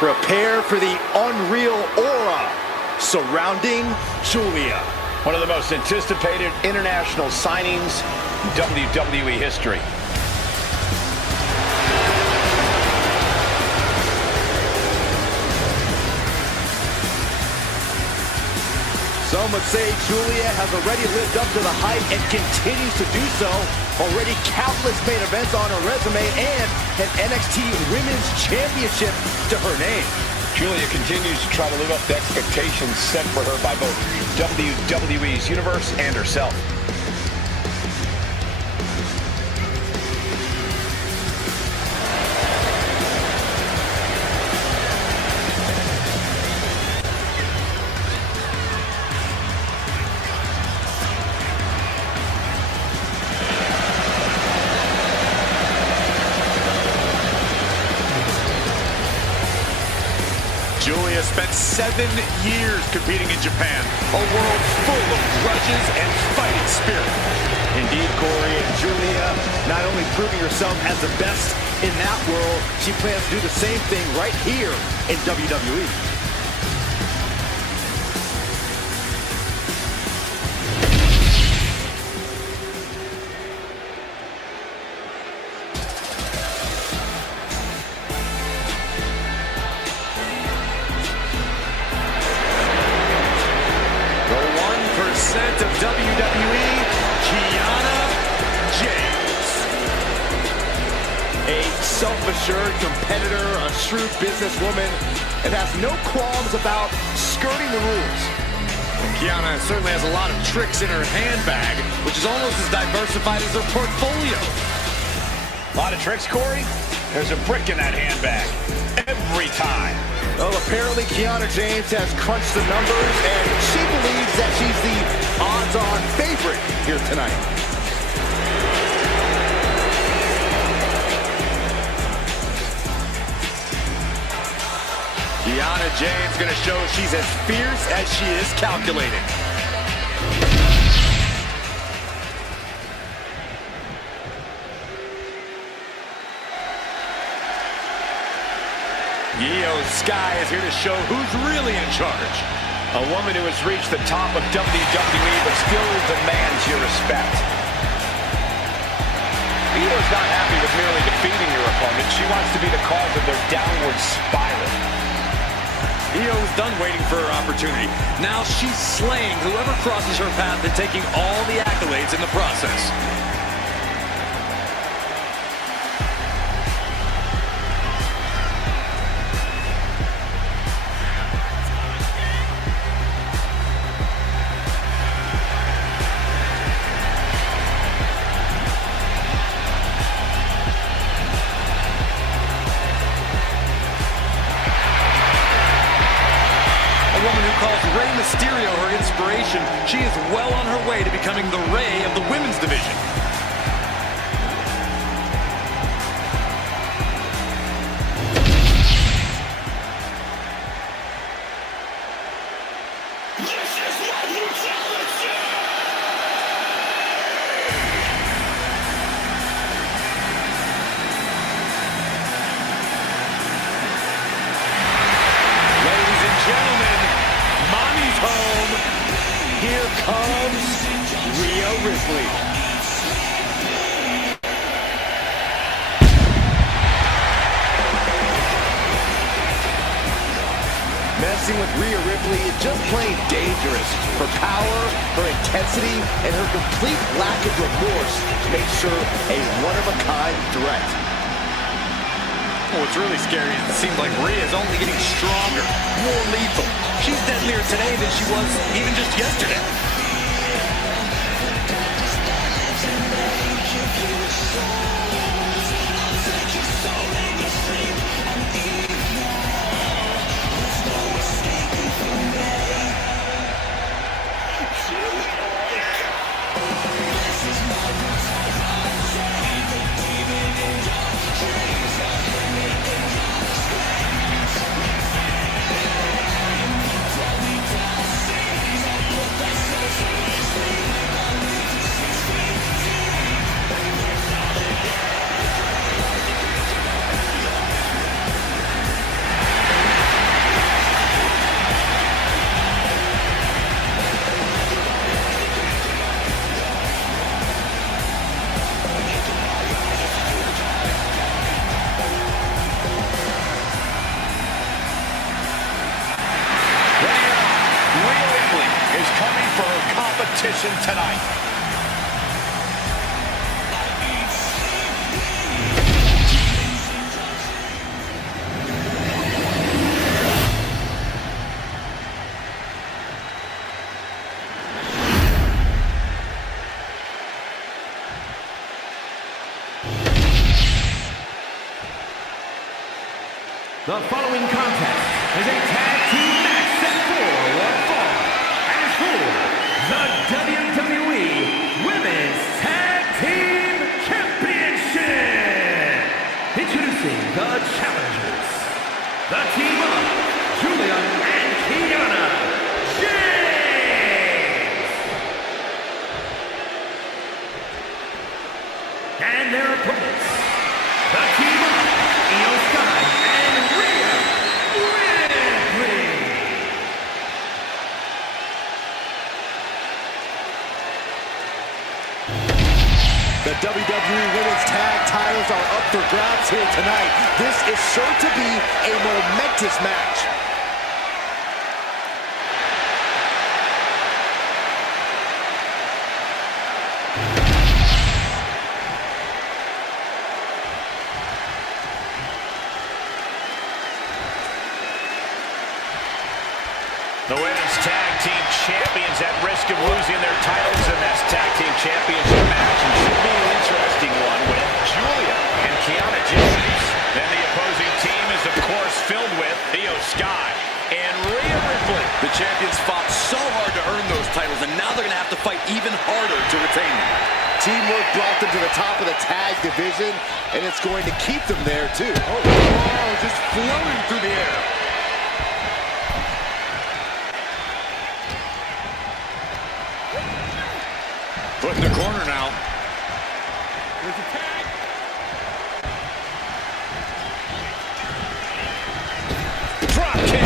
Prepare for the unreal aura surrounding Giulia. One of the most anticipated international signings in WWE history. Some would say Giulia has already lived up to the hype and continues to do so. Already countless main events on her resume and an NXT Women's Championship to her name. Giulia continues to try to live up to expectations set for her by both WWE's universe and herself. Giulia spent 7 years competing in Japan, a world full of grudges and fighting spirit. Indeed, Corey, and Giulia not only proving herself as the best in that world, she plans to do the same thing right here in WWE. Of WWE, Kiana, Jade. A self-assured competitor, a shrewd businesswoman, and has no qualms about skirting the rules. Kiana certainly has a lot of tricks in her handbag, which is almost as diversified as her portfolio. A lot of tricks, Corey? There's a brick in that handbag. Every time. Well, apparently Kiana James has crunched the numbers, and she believes that she's the odds-on favorite here tonight. Kiana James gonna show she's as fierce as she is calculating. Rhiyo Sky is here to show who's really in charge. A woman who has reached the top of WWE but still demands your respect. Rhiyo's not happy with merely defeating your opponent. She wants to be the cause of their downward spiral. Rhiyo's done waiting for her opportunity. Now she's slaying whoever crosses her path and taking all the accolades in the process. A woman who calls Rey Mysterio her inspiration. She is well on her way to becoming the Rey of the women's division. Here comes Rhea Ripley. Messing with Rhea Ripley is just plain dangerous. Her power, her intensity, and her complete lack of remorse makes her a one-of-a-kind threat. What's really scary is it seems like Rhea is only getting stronger, more lethal. She's deadlier today than she was even just yesterday. competition tonight. The following contest is a tag team match set for one fall and is for the WWE Women's Tag Team Championship. Introducing the challengers, the team of Guilia and Kiana, Jade, and their opponents, the team of Rhiyo and Rhiyo. The WWE Women's Tag titles are up for grabs here tonight. This is sure to be a momentous match. The Women's Tag Team Champions at risk of losing their titles in this Tag Team Championship match, and should be an interesting one with Guilia and Kiana Jade. Then the opposing team is, of course, filled with Io Sky and Rhea Ripley. The champions fought so hard to earn those titles, and now they're going to have to fight even harder to retain them. Teamwork brought them to the top of the tag division, and it's going to keep them there, too. Oh, just floating through the air. Foot in the corner now. There's a tag. Drop kick.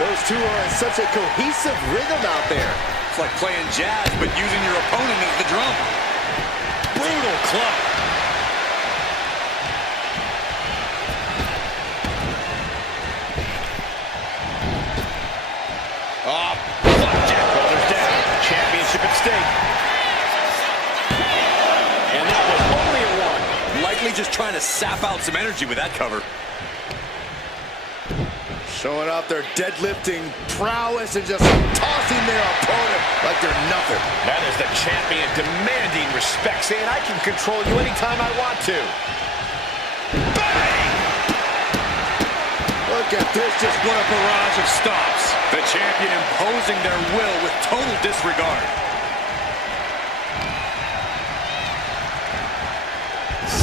Those two are in such a cohesive rhythm out there. It's like playing jazz, but using your opponent as the drum. Brutal club. Oh, flapjack brothers down. Championship at stake. And that was only a one. Likely just trying to sap out some energy with that cover. Showing off their deadlifting prowess and just tossing their opponent like they're nothing. That is the champion demanding respect, saying I can control you anytime I want to. Bang! Look at this, just What a barrage of stops. The champion imposing their will with total disregard.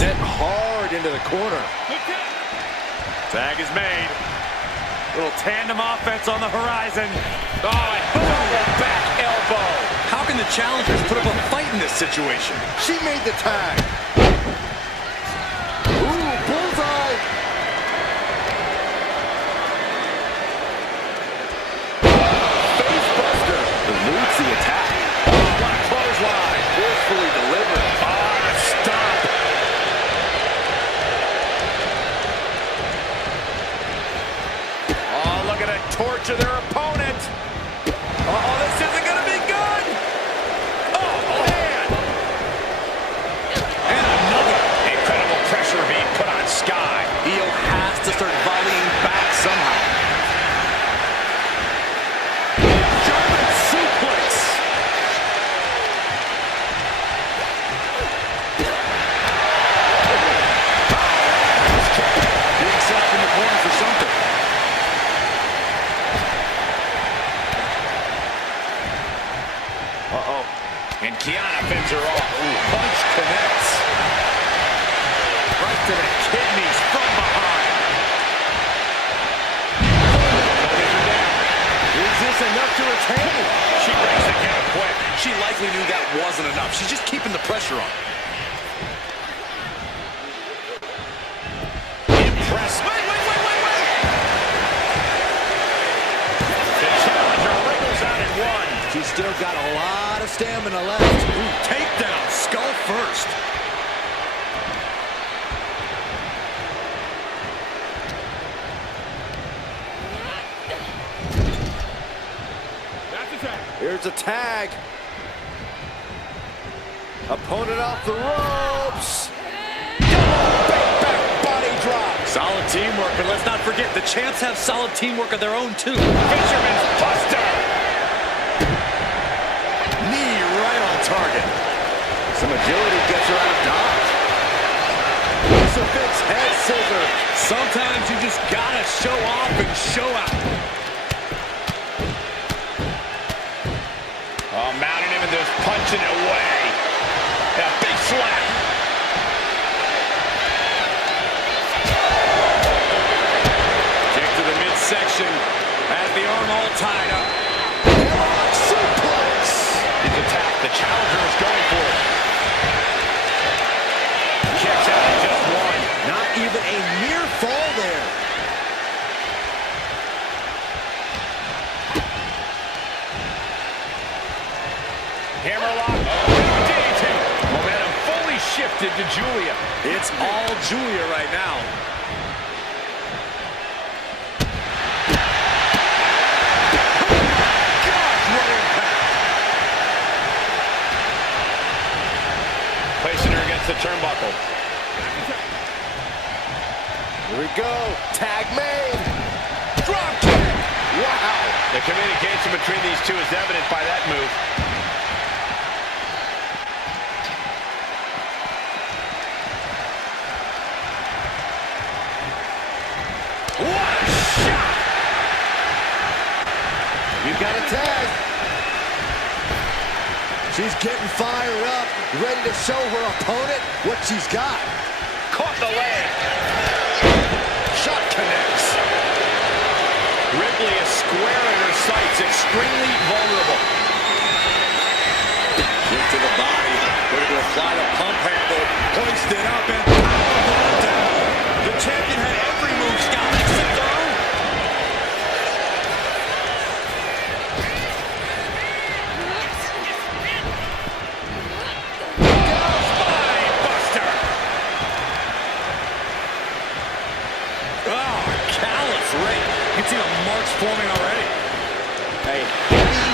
set hard into the corner. Tag is made. Little tandem offense on the horizon. Oh, and back elbow. How can the challengers put up a fight in this situation? She made the tag. Ooh, bullseye. Facebuster eludes the attack. What a clothesline. Forcefully delivered. Stop. Oh, look at it torture their opponent. Oh, this isn't going to be good. Oh, man. And another incredible pressure being put on Sky. Io has to start volleying back somehow. German suplex. Being set up in the corner for something. Uh-oh. And Kiana fins her off. Ooh, punch connects. Right to the kidneys from behind. Is this enough to retain? She breaks the count quick. She likely knew that wasn't enough. She's just keeping the pressure on. Impressive. Wait. The challenger wriggles out in one. She's still got a lot of stamina left. Ooh, takedown, skull first. That's a tag. Here's a tag. Opponent off the ropes. Big back body drop. Solid teamwork, and let's not forget, the champs have solid teamwork of their own, too. Fisherman's Buster. Knee right on target. Some agility gets her out of dodge. Crucifix head scissor. Sometimes you just gotta show off and show out. Oh, mounting him and just punching it away. Yeah, big slap. Kick to the midsection. Has the arm all tied up. Suplex. He's attacked. The challenger is going for it. Kicks out at just one. Not even a near fall there. Hammerlock. DDT. Momentum fully shifted to Giulia. It's all Giulia right now. Gosh, what impact. Placing her against the turnbuckle. Here we go. Tag made. Drop kick. Wow. The communication between these two is evident by that move. What a shot! You've got a tag. She's getting fired up, ready to show her opponent what she's got. Caught the leg. Shot connects. Ripley is square in her sights, extremely vulnerable. Kick to the body. Ready to apply the pump handle. Hoisted up and powerbomb down. The champion had every move, Scott, except her own. Spine buster. Oh, callous rate. You can see the marks forming already. A heavy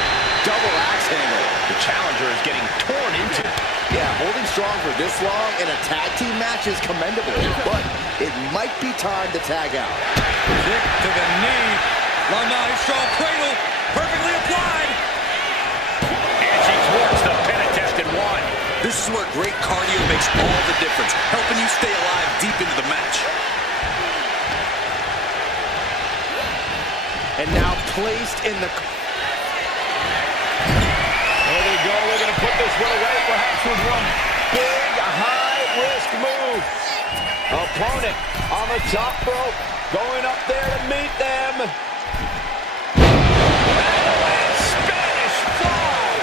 double axe handle. The challenger is getting torn into. Yeah, holding strong for this long in a tag team match is commendable, but it might be time to tag out. Kick to the knee. Long strong cradle. Perfectly applied. And she thwarts the pin attempt in one. This is where great cardio makes all the difference, helping you stay alive deep into the match. And now placed in the... There they go. We're going to put this one away, perhaps with one big, high-risk move. Opponent on the top rope, going up there to meet them. And Spanish fly.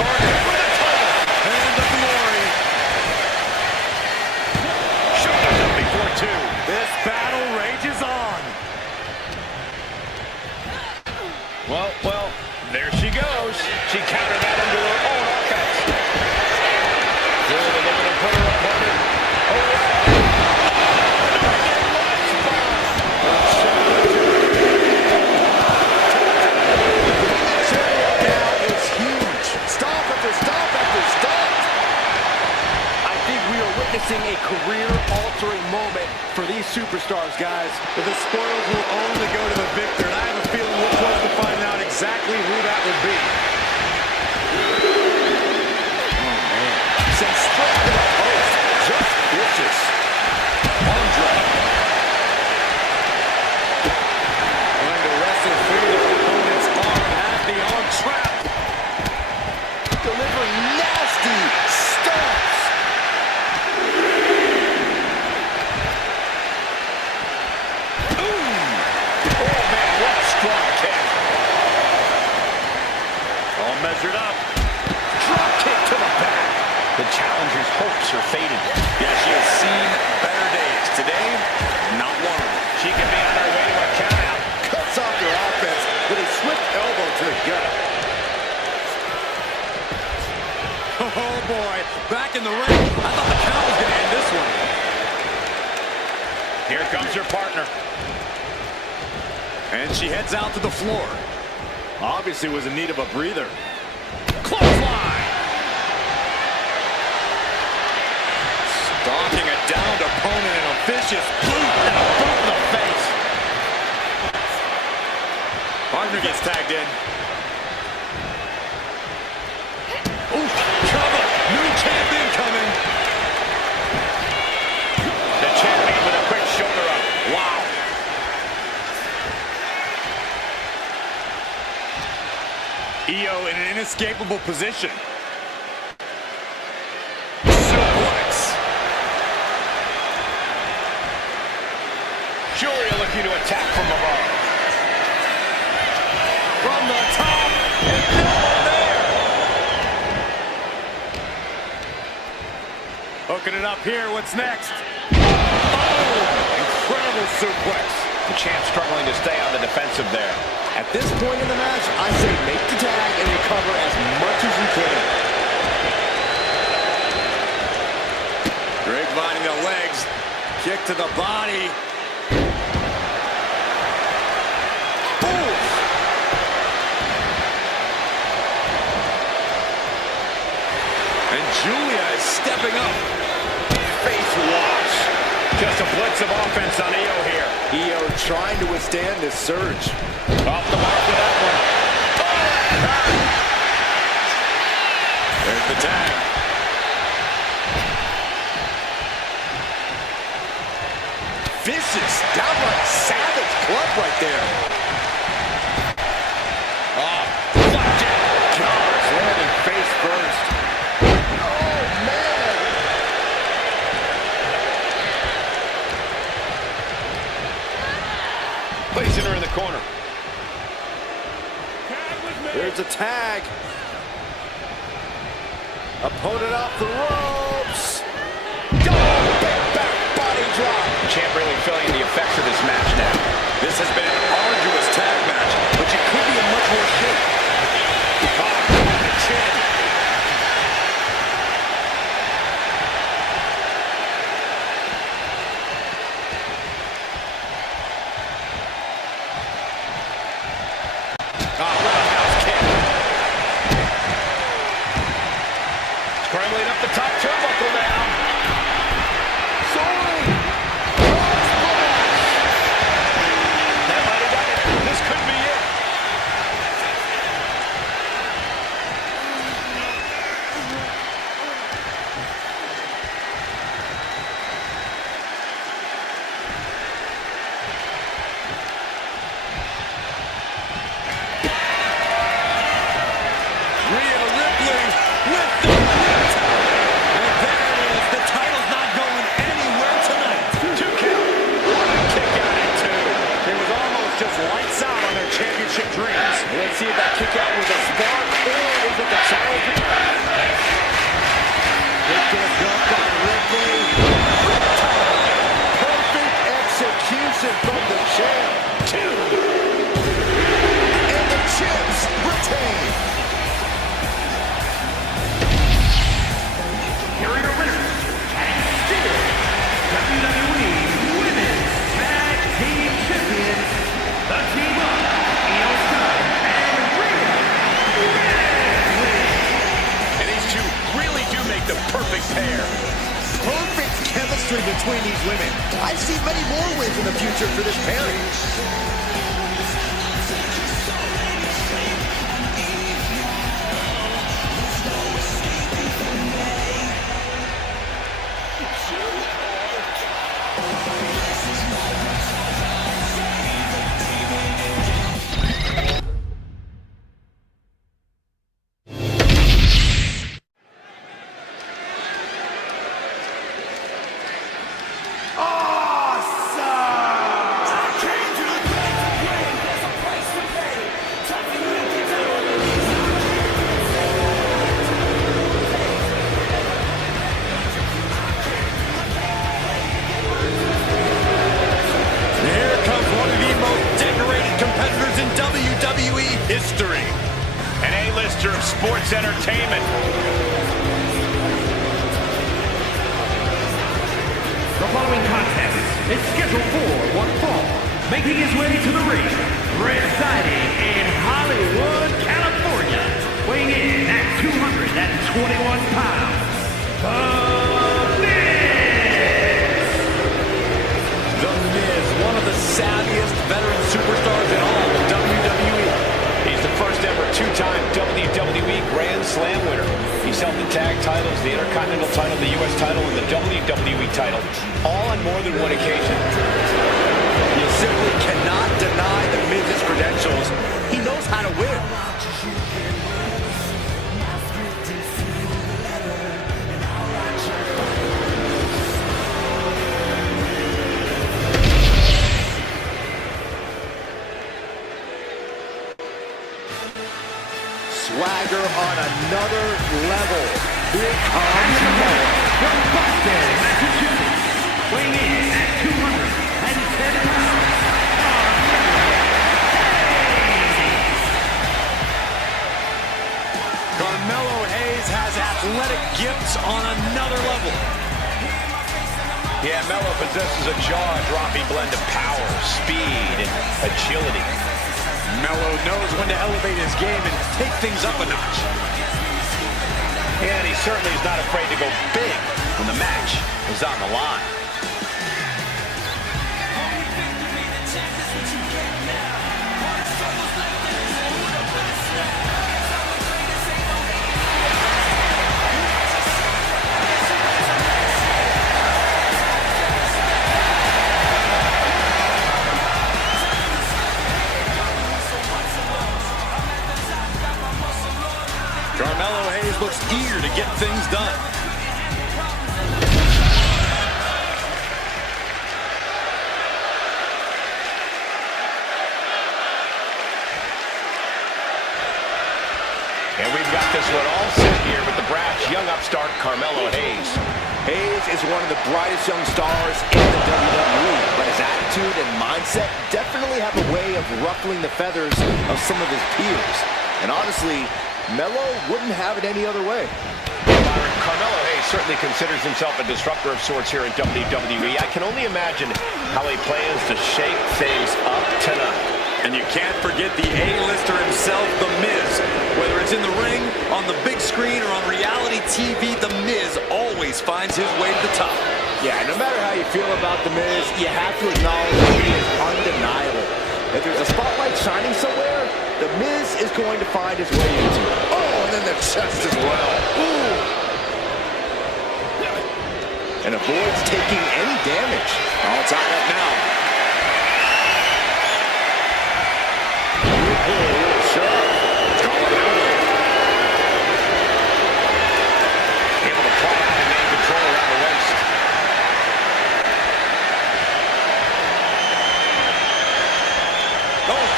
Target for the title. And the glory. Shoulders up before two. This battle rages on. Well, there she goes. She countered that into her own offense. Clearly looking to put her opponent away. Now is huge. Stomp after stomp after stomp. I think we are witnessing a career-altering moment for these superstars, guys. But the spoils will only go to the victor, and I have a feeling we're close to finding out exactly who that would be. Sent straight to the post. Just vicious. Arm drag. Trying to wrestle through their opponent's arm, has the arm trapped. Delivering nasty stomps. Oh, man, what a strong kick. All measured up. Drop kick to the back. The challenger's hopes are faded. Yeah, she has seen better days. Today, not one of them. She can be on her way to a countout. Cuts off their offense with a swift elbow to the gut. Oh, boy. Back in the ring. I thought the count was going to end this one. Here comes her partner. And she heads out to the floor. Obviously was in need of a breather. Clothesline! Stalking a downed opponent in a vicious boot and a boot in the face. Partner gets tagged in. Ooh, cover! New champion coming. The champion with a quick shoulder up. Wow. Rhiyo in an inescapable position. Suplex. Julia looking to attack from above. From the top, and no one there. Hooking it up here, what's next? Oh, incredible suplex. The champ struggling to stay on the defensive there. At this point in the match, I say make the tag and recover as much as you can. Grapevining the legs, kick to the body. Ooh. And Julia is stepping up. Face wash. Just a blitz of offense on Rhiyo here. Rhiyo trying to withstand this surge. Off the mark with that one. Oh, there's the tag. Vicious, downright savage club right there. oh, flapjack. Gosh, landing face first. Oh, man. Placing her in the corner. There's a tag. Opponent off the ropes. Oh, big back body drop. The champ really feeling the effects of this match now. This has been an arduous tag match, but you could be in much more shape. Caught on the chin. Roundhouse kick. Scrambling up the top turnbuckle now. Soaring. That might have done it. This could be it. Rhea Ripley with the lift. And there it is. The title's not going anywhere tonight. 2 count. What a kick out at 2. It was almost just lights out on their championship dreams. Let's see if that kick out was a spark or is it the challenge? Taking a jump by Ripley. Perfect execution from the champ. 2. And the champs retain. Here are your winners, and still WWE Women's Tag Team Champions, the team of Aleister and Rhiyo Ripley. And these two really do make the perfect pair. Perfect chemistry between these women. I see many more wins in the future for this pairing. WWE history. An A-lister of sports entertainment. The following contest is scheduled for one fall. Making his way to the ring residing in Hollywood, California, weighing in at 221 pounds, The Miz, one of the savviest veteran superstars in all of WWE. He's the first ever two-time WWE Grand Slam winner. He's held the tag titles, the Intercontinental title, the U.S. title, and the WWE title, all on more than one occasion. You simply cannot deny the Miz's credentials. He knows how to win. Swagger on another level. Here comes Noah. from Boston, Massachusetts, weighing in at 210 pounds, Carmelo Hayes has athletic gifts on another level. Yeah, Melo possesses a jaw-dropping blend of power, speed, and agility. Melo knows when to elevate his game and take things up a notch. And he certainly is not afraid to go big when the match is on the line. Carmelo Hayes looks eager to get things done. And we've got this one all set here with the brash young upstart Carmelo Hayes. Hayes is one of the brightest young stars in the WWE, but his attitude and mindset definitely have a way of ruffling the feathers of some of his peers. And honestly, Melo wouldn't have it any other way. Carmelo Hayes certainly considers himself a disruptor of sorts here in WWE. I can only imagine how he plans to shake things up tonight. And you can't forget the A-lister himself, The Miz. Whether it's in the ring, on the big screen, or on reality TV, The Miz always finds his way to the top. Yeah, no matter how you feel about The Miz, you have to acknowledge that he is undeniable. If there's a spotlight shining somewhere, The Miz is going to find his way into it. Oh, and then the chest as well. Ooh. And avoids taking any damage. All tied up now. Able to pull out and gain control around the waist. Oh!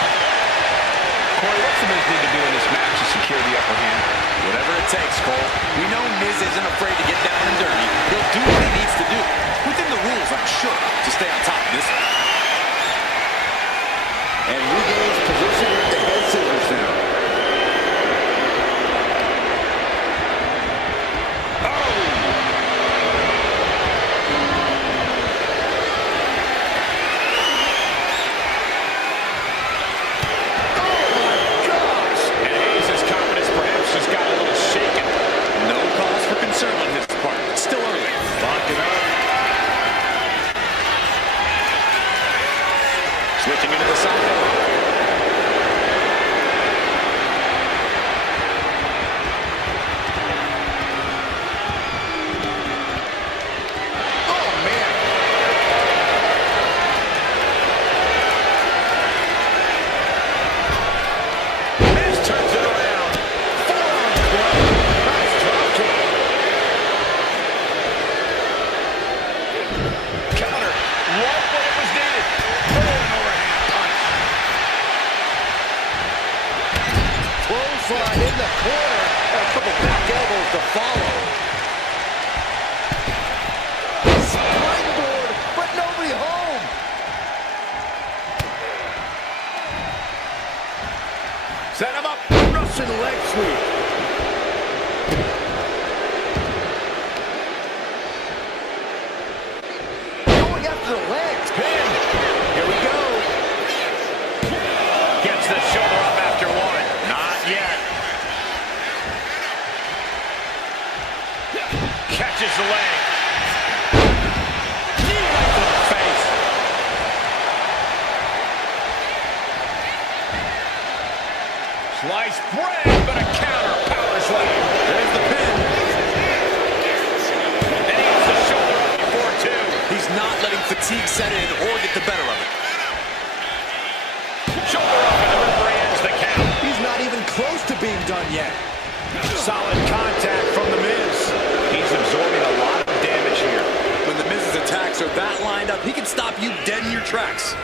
Corey, what's the Miz need to do in this match to secure the upper hand? Whatever it takes, Cole. We know Miz isn't afraid to get down and dirty. He'll do what he needs to do. Within the rules, I'm sure, to stay on top of this. And regains position with the head scissors now. Switching into the side. Oh, man. Miz turns it around. Forearm club. Nice drop kick. Counter. Right when it was needed. Clothesline in the corner. And a couple back elbows to follow. Springboard, but nobody home. Set him up. Russian leg sweep. Going after the legs. Pin. Here we go. Sliced bread, but a counter power slam. There's the pin. And he has the shoulder up before two. He's not letting fatigue set in or get the better of it. Shoulder up, and the referee ends the count. He's not even close to being done yet. Solid contact from The Miz. He's absorbing a lot of damage here. When The Miz's attacks are that lined up, he can stop you dead in your tracks.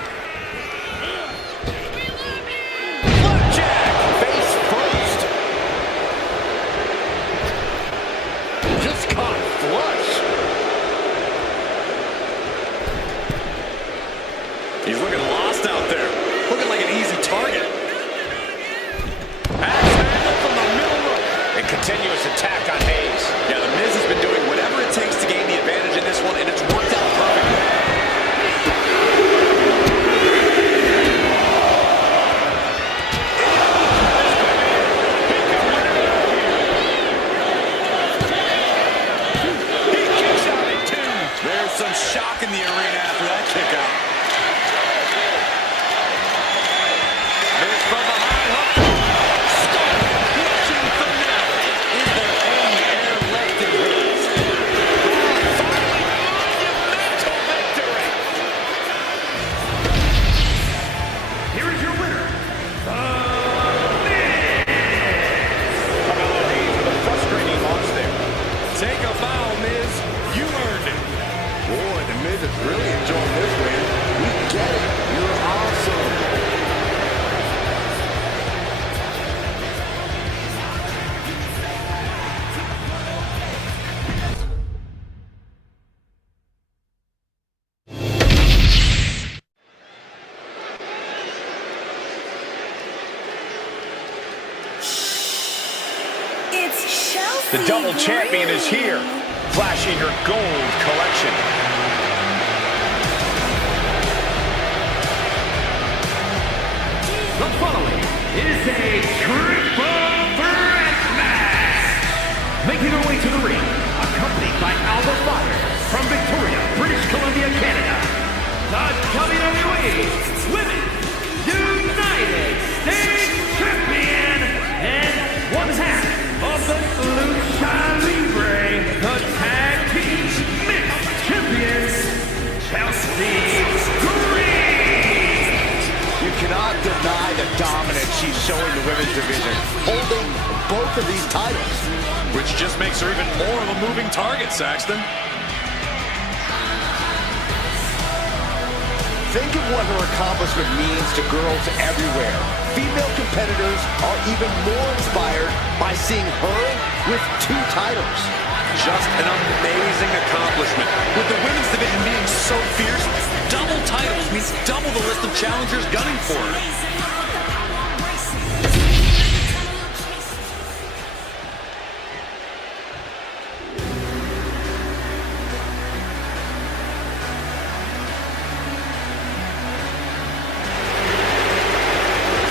Flapjack! Face first. Just caught flush. He's looking lost out there. Looking like an easy target. Axe handle from the middle rope. A continuous attack on Hayes. Yeah, The Miz has been doing whatever it takes to gain the advantage in this one, and it's worked out perfectly. He kicks out at two. There's some shock in the arena after that kick out. Miz from behind, hooked up. Skull-crushing finale. Is there any air left in his? Monumental victory. Here is your winner, Carmelo Hayes with a frustrating loss there. Take a bow, Miz. You earned it. Boy, The Miz is really enjoying this win. We get it. You're awesome. It's Chelsea. The double champion is here, flashing her gold collection. The following is a triple threat match. Making her way to the ring, accompanied by Alba Fire from Victoria, British Columbia, Canada. The WWE Women's United States Champion and one half of the Lucha Libre, the Tag Team Mixed Champions, Chelsea Green. You cannot deny the dominance she's showing the women's division, holding both of these titles. Which just makes her even more of a moving target, Saxton. Think of what her accomplishment means to girls everywhere. Female competitors are even more inspired by seeing her with 2 titles. Just an amazing accomplishment. With the women's division being so fierce, double titles means double the list of challengers gunning for her.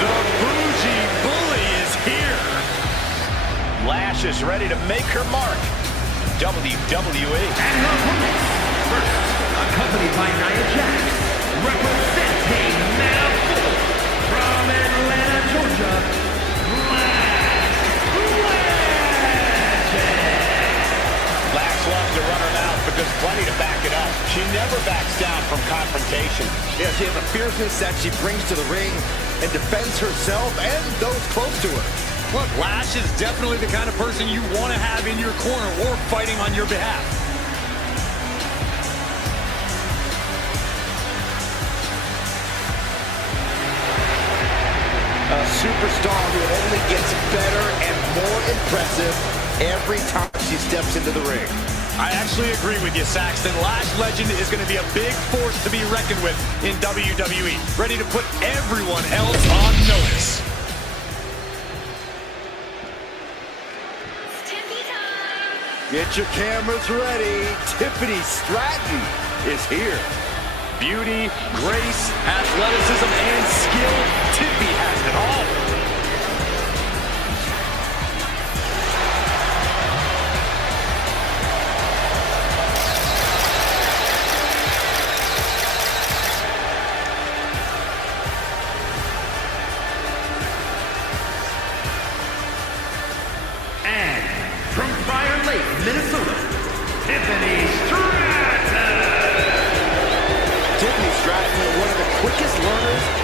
The bougie bully is here. Lash is ready to make her mark. WWE. And her opponents, first, accompanied by Nia Jax, representing Metaphor from Atlanta, Georgia, Lash loves to run her mouth, but there's plenty to back it up. She never backs down from confrontation. Yeah, she has a fierceness that she brings to the ring and defends herself and those close to her. Look, Lash is definitely the kind of person you want to have in your corner or fighting on your behalf. A superstar who only gets better and more impressive every time she steps into the ring. I actually agree with you, Saxton. Lash Legend is going to be a big force to be reckoned with in WWE. Ready to put everyone else on notice. Get your cameras ready. Tiffany Stratton is here. Beauty, grace, athleticism, and skill. Tiffany has it all.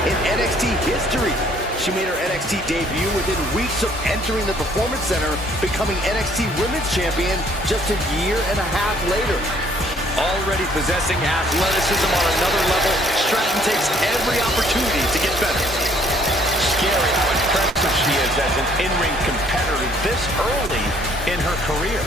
in NXT history. She made her NXT debut within weeks of entering the Performance Center, becoming NXT Women's Champion just a year and a half later. Already possessing athleticism on another level, Stratton takes every opportunity to get better. Scary how impressive she is as an in-ring competitor this early in her career.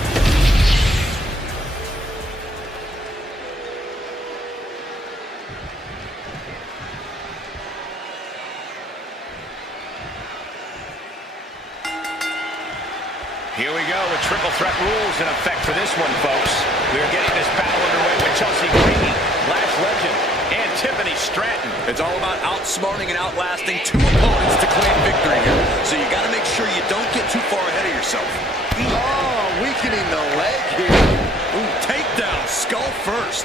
Here we go with triple threat rules in effect for this one, folks. We are getting this battle underway with Chelsea Green, Lash legend, and Tiffany Stratton. It's all about outsmarting and outlasting two opponents to claim victory here. So you got to make sure you don't get too far ahead of yourself. Oh, weakening the leg here. Ooh, takedown, skull first.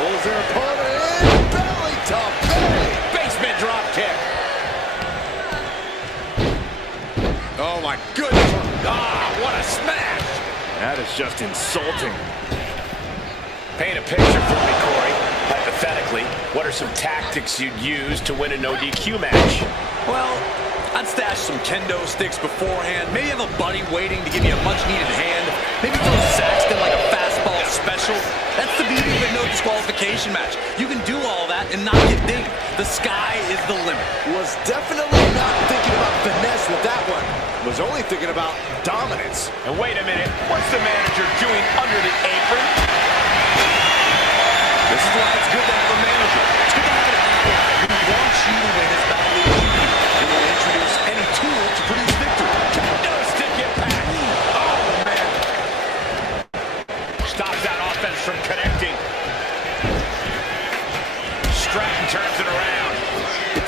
Pulls her opponent in, belly to belly. Basement drop kick. Oh my goodness. Ah, what a smash. That is just insulting. Paint a picture for me, Corey. Hypothetically, what are some tactics you'd use to win a no DQ match? Well, I'd stash some kendo sticks beforehand. Maybe have a buddy waiting to give you a much-needed hand. Maybe throw Saxton like a fastball special. That's the beauty of a no disqualification match. You can do all that and not get dinged. The sky is the limit. Was definitely not thinking about finesse with that one. Was only thinking about dominance. And wait a minute, what's the manager doing under the apron? This is why it's good to have a manager. It's good to have an ally who wants you to win this battle. And will introduce any tool to produce victory. No stick impact. Oh, man. Stops that offense from connecting. Stratton turns it around.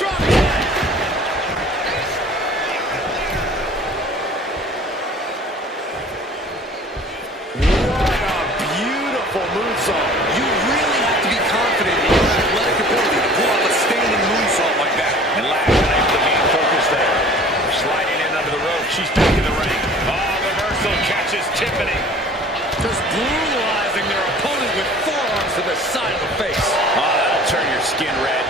Drop kick. What a beautiful moonsault. You really have to be confident in your athletic ability to pull off a standing moonsault like that. And Lash unable to gain focus there. Sliding in under the rope. She's back in the ring. Oh, reversal catches Tiffany. Just brutalizing their opponent with forearms to the side of the face. Oh, that'll turn your skin red.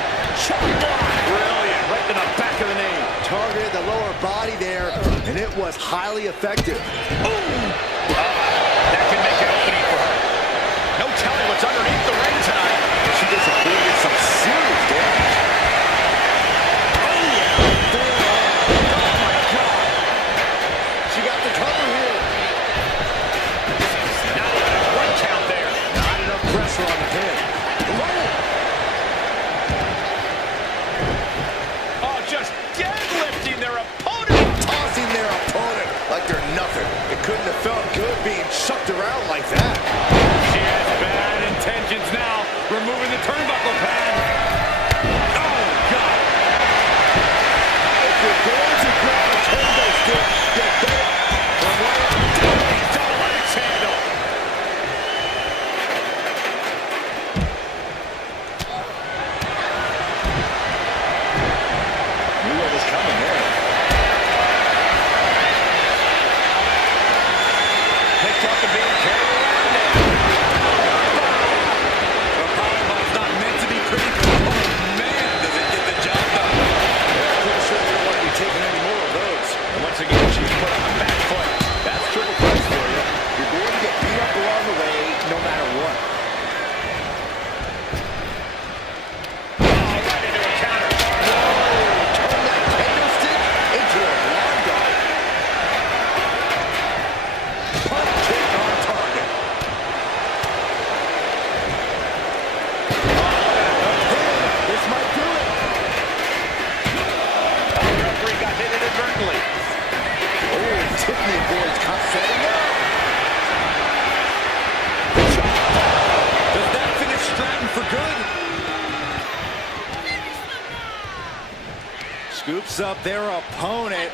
Choke block. Brilliant. Right to the back of the knee. Targeted the lower body there, and it was highly effective. That can make an opening for her. No telling what's underneath the ring tonight. She just avoided some serious damage. Oh, my God. She got the cover here. Not even a 1 count there. Not enough pressure on the pin. Oh, just deadlifting their opponent. Tossing their opponent like they're nothing. It couldn't have felt good being shucked around like that. She has bad intentions now. Removing the turnbuckle pad. Oh, God. If you're going to grab a kendo stick, you better from way up. Double axe handle. Knew what was coming there. Picked up and being carried around now. The powerbomb's not meant to be pretty. Oh, man, does it get the job done. Pretty sure you don't want to be taking any more of those. And once again, she's put on the back foot. That's triple threats for you. You're going to get beat up along the way, no matter what. Oh, right into a counter. Turn that kendo stick into a long guard. Pump kick on target. This might do it. Oh, the referee got hit inadvertently. Oh, Tiffany avoids setting up. Does that finish Stratton for good? Scoops up their opponent.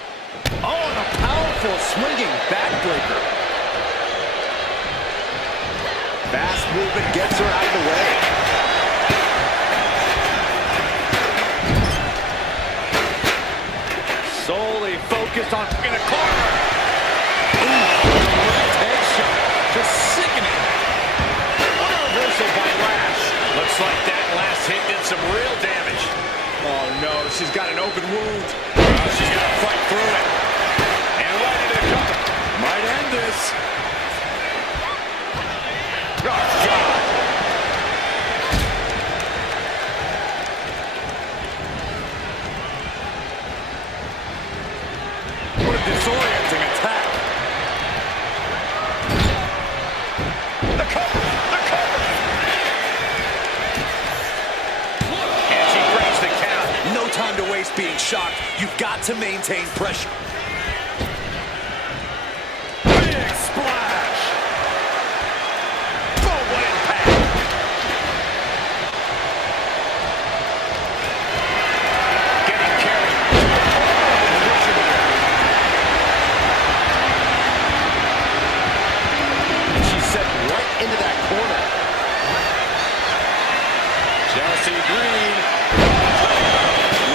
Oh, and a powerful swinging backbreaker. Fast movement gets her out of the way. Solely focused on in a corner. Headshot. Just sickening. What a reversal by Lash. Looks like that last hit did some real damage. Oh, no, she's got an open wound. Oh, she's got to fight through it. And right into the cover. Might end this. Oh, God. What a disorienting attack. The cover. The cover. And she breaks the count. No time to waste being shocked. You've got to maintain pressure. Big splash. Oh, what impact. Getting carried. She's set right into that corner. Chelsea Green.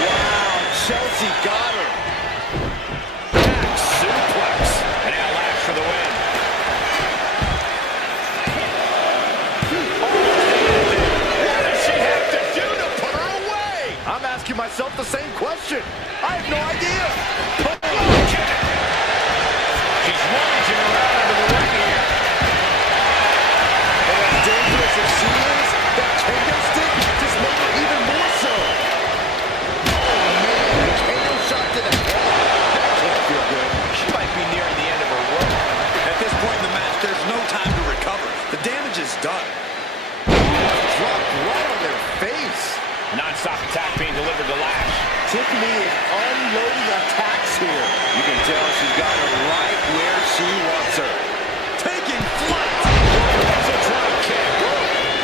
Wow, Chelsea got her. Back suplex. And now Lash for the win. What does she have to do to put her away? I'm asking myself the same question. I have no idea. But kick. She's lunging around into the ring here. And as dangerous as she is, that kendo stick just made her even more so. Oh, man, kendo shot to the head. That can't feel good. She might be nearing the end of her rope. At this point in the match, there's no time to recover. The damage is done. Dropped right on their face. Non-stop attack being delivered to Lash. Tiffany is unloading attacks here. You can tell she's got her right where she wants her. Taking flight. There's a drop kick.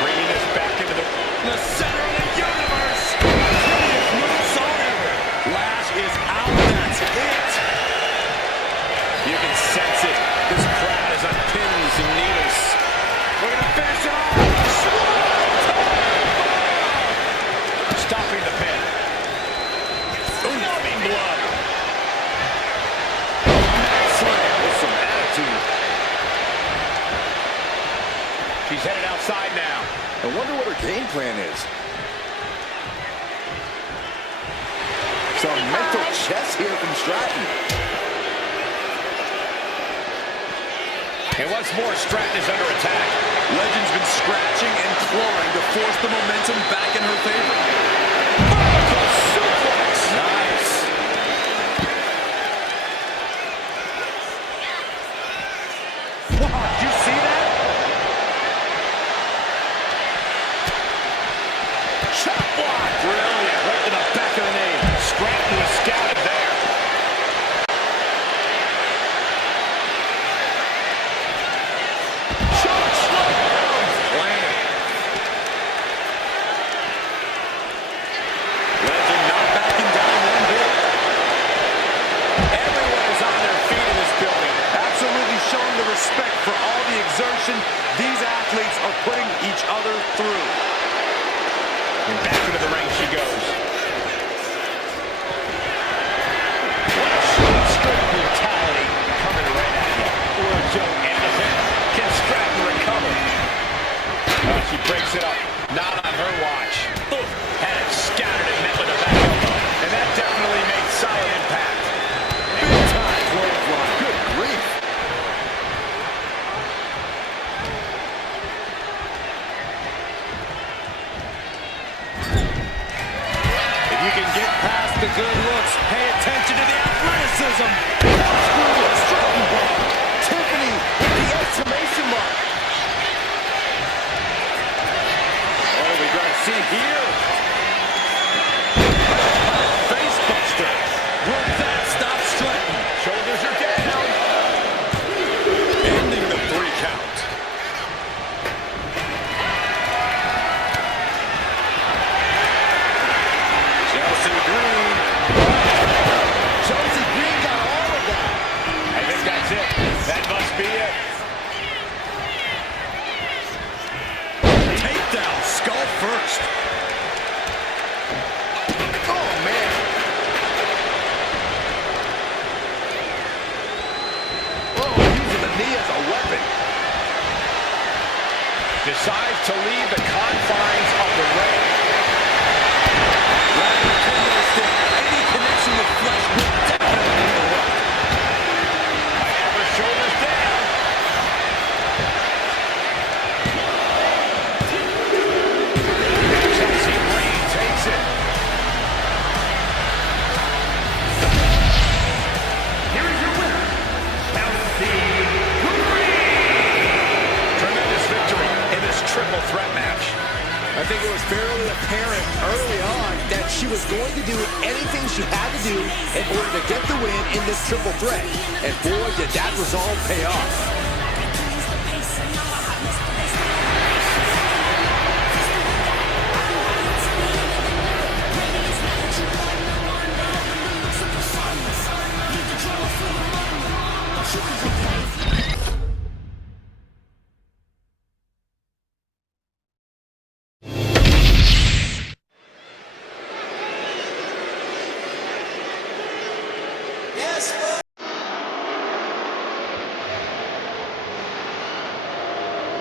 Bringing this back into The center of the universe. Prettiest move song ever. Lash is out. That's it. You can sense it. This crowd is on pins and needles. We're going to finish it off. Stopping the pin. Numbing blood. Slam with some attitude. She's headed outside now. I wonder what her game plan is. Some mental chess here from Stratton. And once more, Stratton is under attack. Legend's been scratching and clawing to force the momentum back in her favor. Vertical suplex. Nice. Wow, did you see that? Shot block. Brilliant. Right to the back of the knee. Stratton was scouted there. Shot slam. Slam. Legend not backing down one bit. Everyone is on their feet in this building. Absolutely showing the respect for all the exertion these athletes are putting each other through. And back into the ring she goes. What a shot, straight brutality coming right at you. What a joke. And the pin. Can Stratton recover? She breaks it up. Not on her watch. Had it scattered and met with a back elbow. And that definitely made solid impact. Big time clothesline. Good grief. If you can get past the good looks, pay attention to the athleticism. Screw the Stratton bomb. Tiffany with the exclamation mark. What are we going to see here? Face buster. Will that stop Stratton? Shoulders are down. Ending the 3 count. Chelsea Green. Chelsea Green got all of that. I think that's it. That must be it. Takedown, skull first. fairly apparent early on that she was going to do anything she had to do in order to get the win in this triple threat. And boy, did that resolve pay off.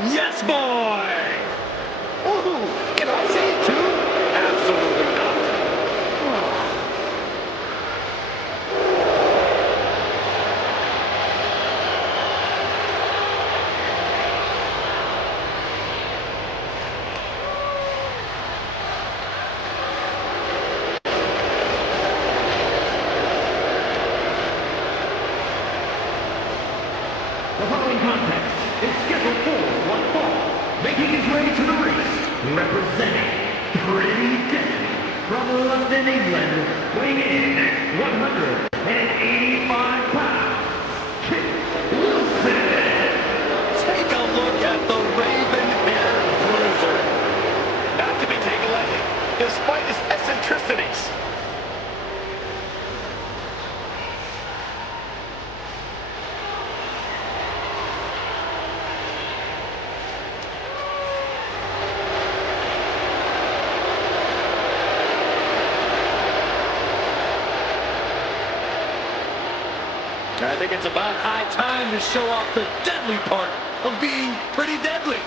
Yes, boy! Ooh, can I say it too? Absolutely not. The following contest is scheduled for one fall, making his way to the ring, representing Pretty Deadly from London, England, weighing in at 185 pounds, Kit Wilson. Take a look at the raven-haired bruiser. Not to be taken lightly, despite his eccentricities. I think it's about high time to show off the deadly part of being pretty deadly.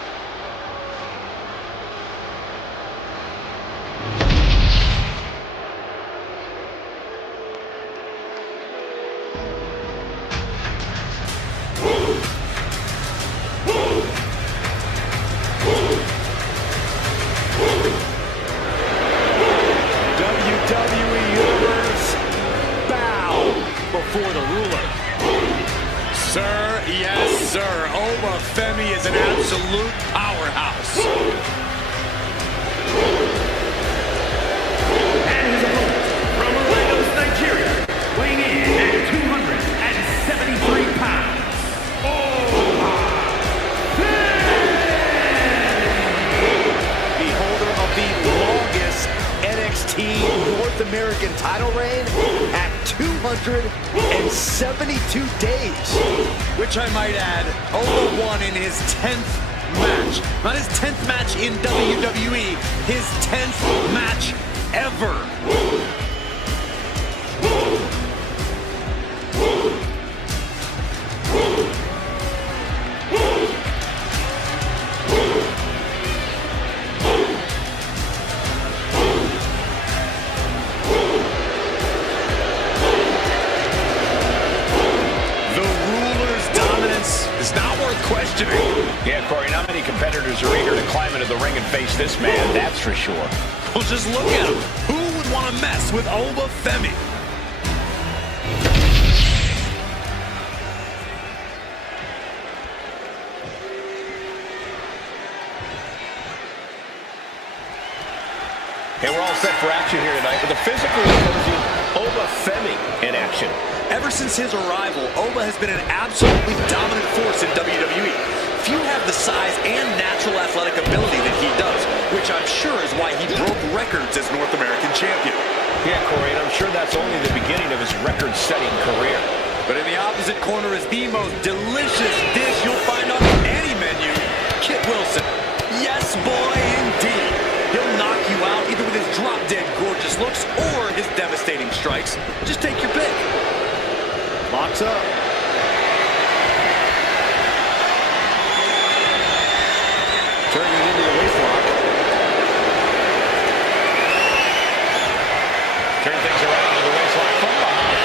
WWE Universe, bow before the ruler. Sir, yes, sir. Oba Femi is an absolute powerhouse. And his opponent from Lagos, Nigeria, weighing in at 273 pounds, Oba Femi! The holder of the longest NXT North American title reign at 272 days. Which I might add, Oba won in his 10th match. Not his 10th match in WWE, his 10th match ever. Yeah, Corey, not many competitors are eager to climb into the ring and face this man, that's for sure. Well, just look at him. Who would want to mess with Oba Femi? Hey, we're all set for action here tonight with a physically imposing Oba Femi in action. Ever since his arrival, Oba has been an absolutely dominant force in WWE. Few have the size and natural athletic ability that he does, which I'm sure is why he broke records as North American champion. Yeah, Corey, and I'm sure that's only the beginning of his record-setting career. But in the opposite corner is the most delicious dish you'll find on any menu, Kit Wilson. Yes, boy, indeed. He'll knock you out either with his drop-dead gorgeous looks or his devastating strikes. Just take your pick. Locks up. Turning it into the waist lock. Turn things around into the waist lock from behind.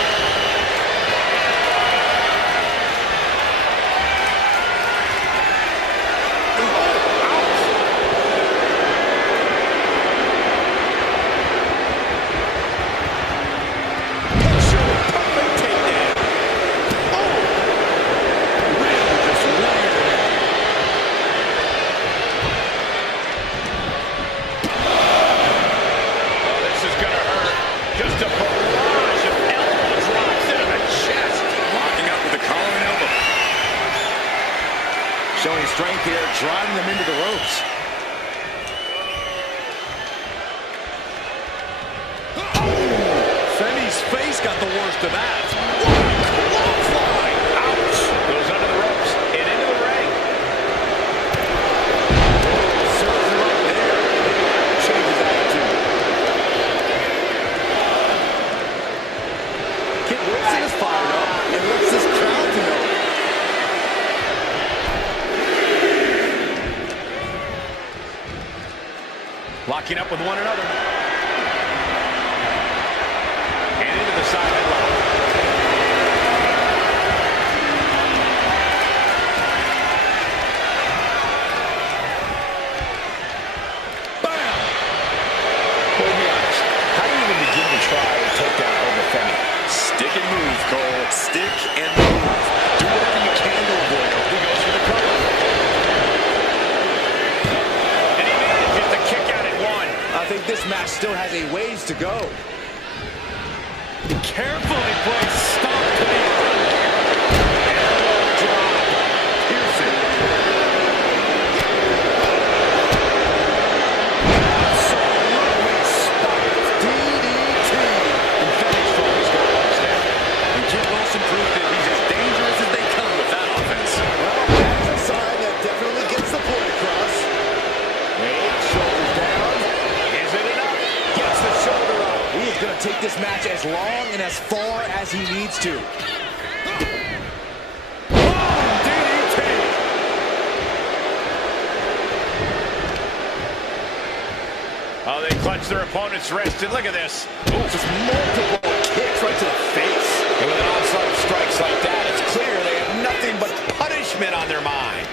into the ropes. Femi's face got the worst of that. Clothesline. Ouch. Goes under the ropes and into the ring. Serves him up there. Changes attitude. Kid Wilson is fired up and lets this crowd to know. Locking up with one another. And into the side headlock. Bam! Hold me honest. How do you even begin to try and take down Oba Femi? Stick and move, Cole. Stick and move. Do whatever you can to avoid him. He goes for the cover. And he manages to kick out at one. I think this match still has a ways to go. Carefully placed stomp to the arm. Elbow drop. Piercing. Absolutely spiked. DDT. And Femi's focus goes down. And Kid Wilson proved that he's as dangerous as they come with that offense. Well, that's a sign that definitely gets the point across. Wait, shoulders down. Is it enough? Gets the shoulder up. He is going to take this match as long and as far as he needs to. DDT. Oh, they clutch their opponent's wrist, and look at this. Ooh, just multiple kicks right to the face. And with an onslaught of strikes like that, it's clear they have nothing but punishment on their mind.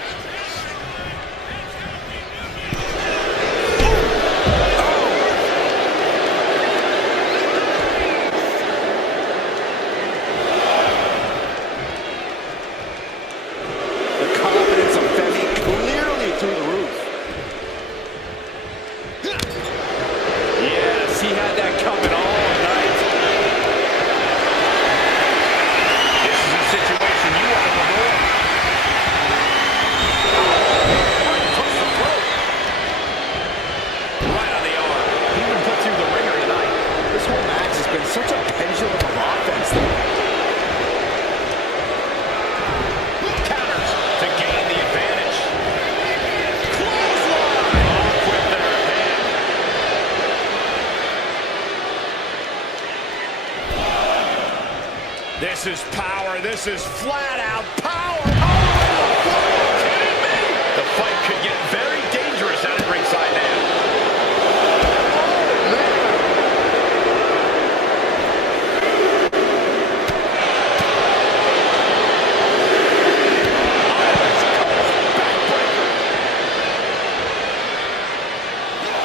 The confidence of Femi clearly through the roof. Yes, he had that coming all night. This is a situation you want to avoid. Right on the arm. He even put through the ringer tonight. This whole match has been such a pendulum of offense. Counters to gain the advantage. Clothesline. Off with their head. This is power. This is flat out power. Oh, are you kidding me? The fight could get very dangerous out at ringside now.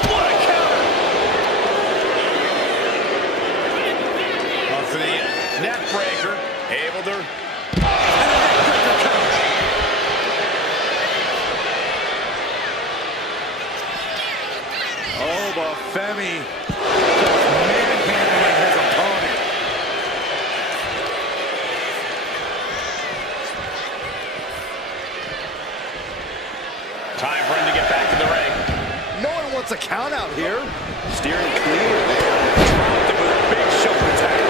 What a counter! Off to the Neck breaker. Able to... Oba Femi just manhandling his opponent. Time for him to get back in the ring. No one wants a count out here. Steering clear there. Dropped him with a big shoulder tag.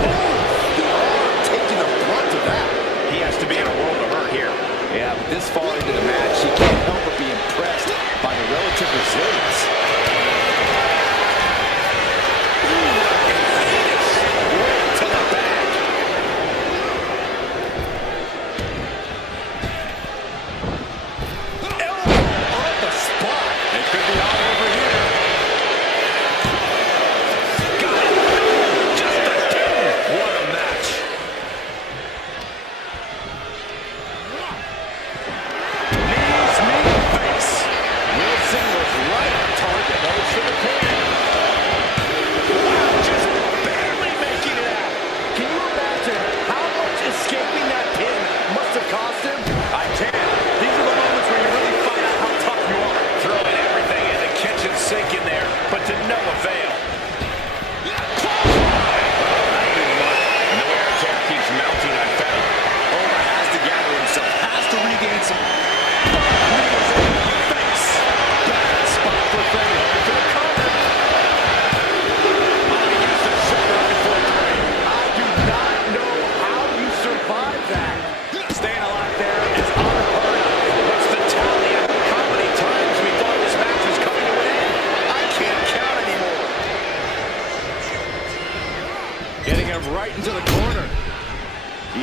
Oh, the arm taking the brunt of that. He has to be in a world of hurt here. Yeah, but this far into the match, he can't help but be impressed by the relative resilience. Right to the back. Elbow on the spot. It could be all over here. Got it. Just a kill. What a match. Knees, knee, face. Wilson was right on target.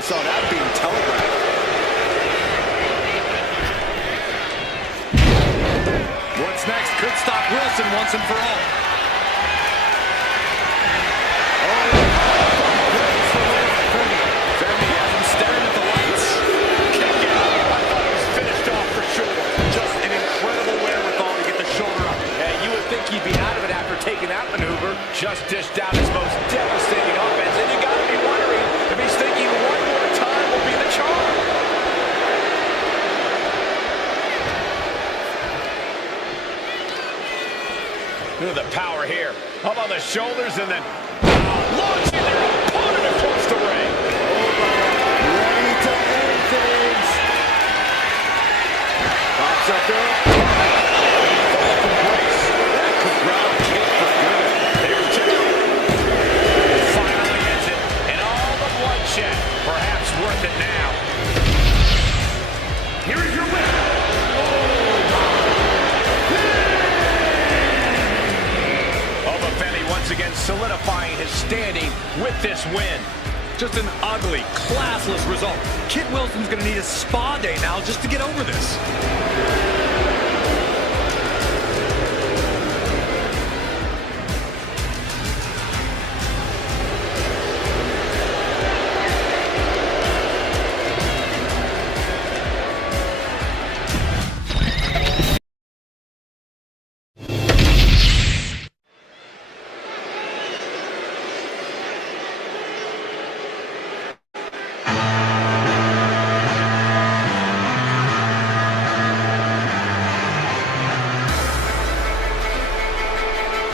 saw that being telegraphed. What's next could stop Wilson once and for all. Femi has him staring at the lights. Kick out. I thought he was finished off for sure. Just an incredible wherewithal to get the shoulder up. Yeah, you would think he'd be out of it after taking that maneuver. Just dished out his most devastating offense, and you got to be wondering if he's thinking one more time will be the charm. Look at the power here. Up on the shoulders and then launching their opponent across the ring. Ready to end things. Pops up there. That could ground kick for good. There's two. Finally ends it. And all the bloodshed. Perhaps worth it now. Here is your winner. Oba Femi once again solidifying his standing with this win. Just an ugly, classless result. Kid Wilson's going to need a spa day now just to get over this.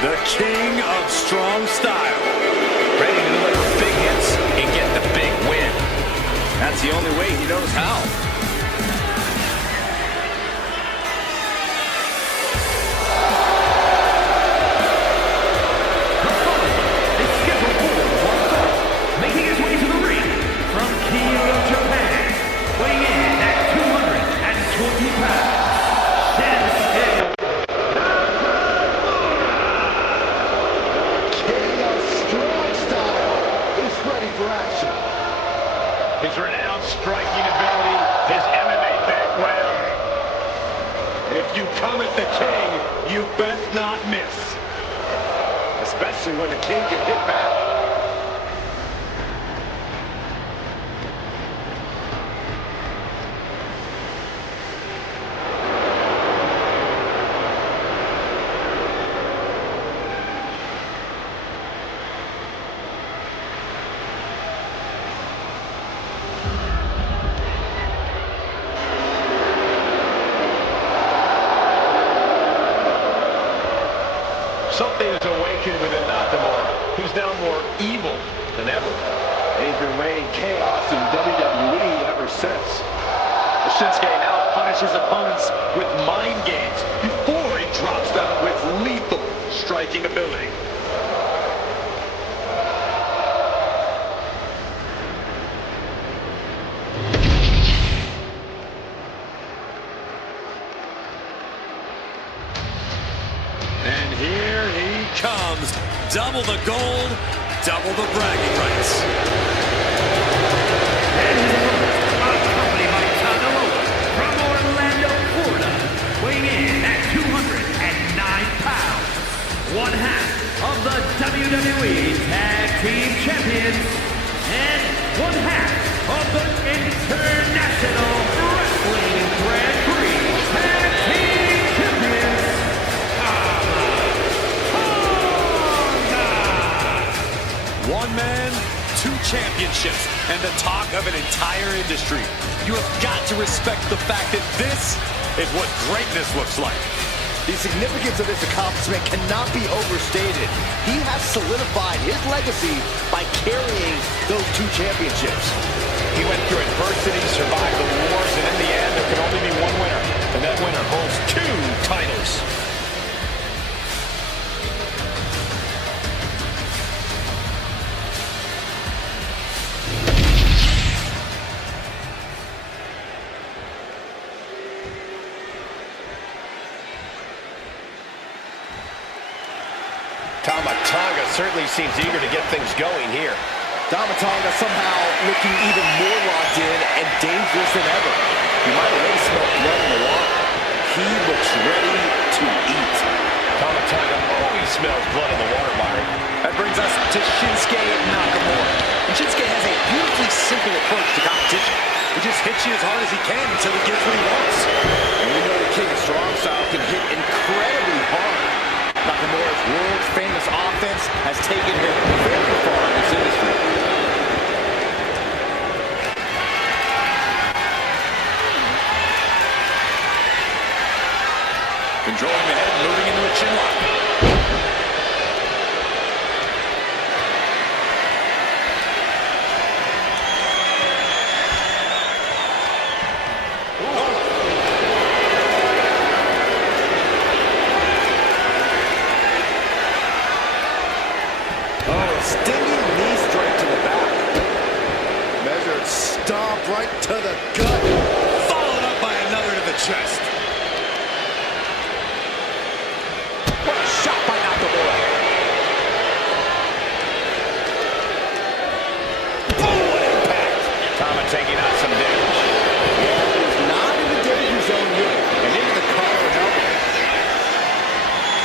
The king of strong style. Ready to deliver big hits and get the big win. That's the only way he knows how. The following is scheduled for one fall. Making his way to the ring from Kyoto, Japan. Weighing in at 220 pounds. Shinsuke. His renowned striking ability, his MMA background. And if you come at the king, you best not miss. Especially when the king can hit back. Something is awakened within Nakamura, who's now more evil than ever. And he's been reigning chaos in WWE ever since. Shinsuke now punishes opponents with mind games before he drops them with lethal striking ability. And here he comes. Double the gold, double the bragging rights. And his opponent, accompanied by Carmelo from Orlando, Florida, weighing in at 209 pounds. One half of the WWE Tag Team Champions and one half of the International Wrestling Grand Prix Tag Team Champions. One man, two championships, and the talk of an entire industry. You have got to respect the fact that this is what greatness looks like. The significance of this accomplishment cannot be overstated. He has solidified his legacy by carrying those two championships. He went through adversity, survived the wars, and in the end, there can only be one winner. And that winner holds two titles. Tonga certainly seems eager to get things going here. Tonga somehow looking even more locked in and dangerous than ever. He might already smell blood in the water. He looks ready to eat. Tonga always smells blood in the water, Byron. That brings us to Shinsuke Nakamura. And Shinsuke has a beautifully simple approach to competition. He just hits you as hard as he can until he gets what he wants. And we know the King of Strong Style can hit incredibly hard. Nakamura's world-famous offense has taken him very far in this industry. Controlling the head, moving into a chin lock. Stinging knee straight to the back. Measured stomp right to the gut. Followed up by another to the chest. What a shot by Nakamura. Boom, what impact. Tama taking out some damage. He's not in the danger zone yet. And into the collar and elbow.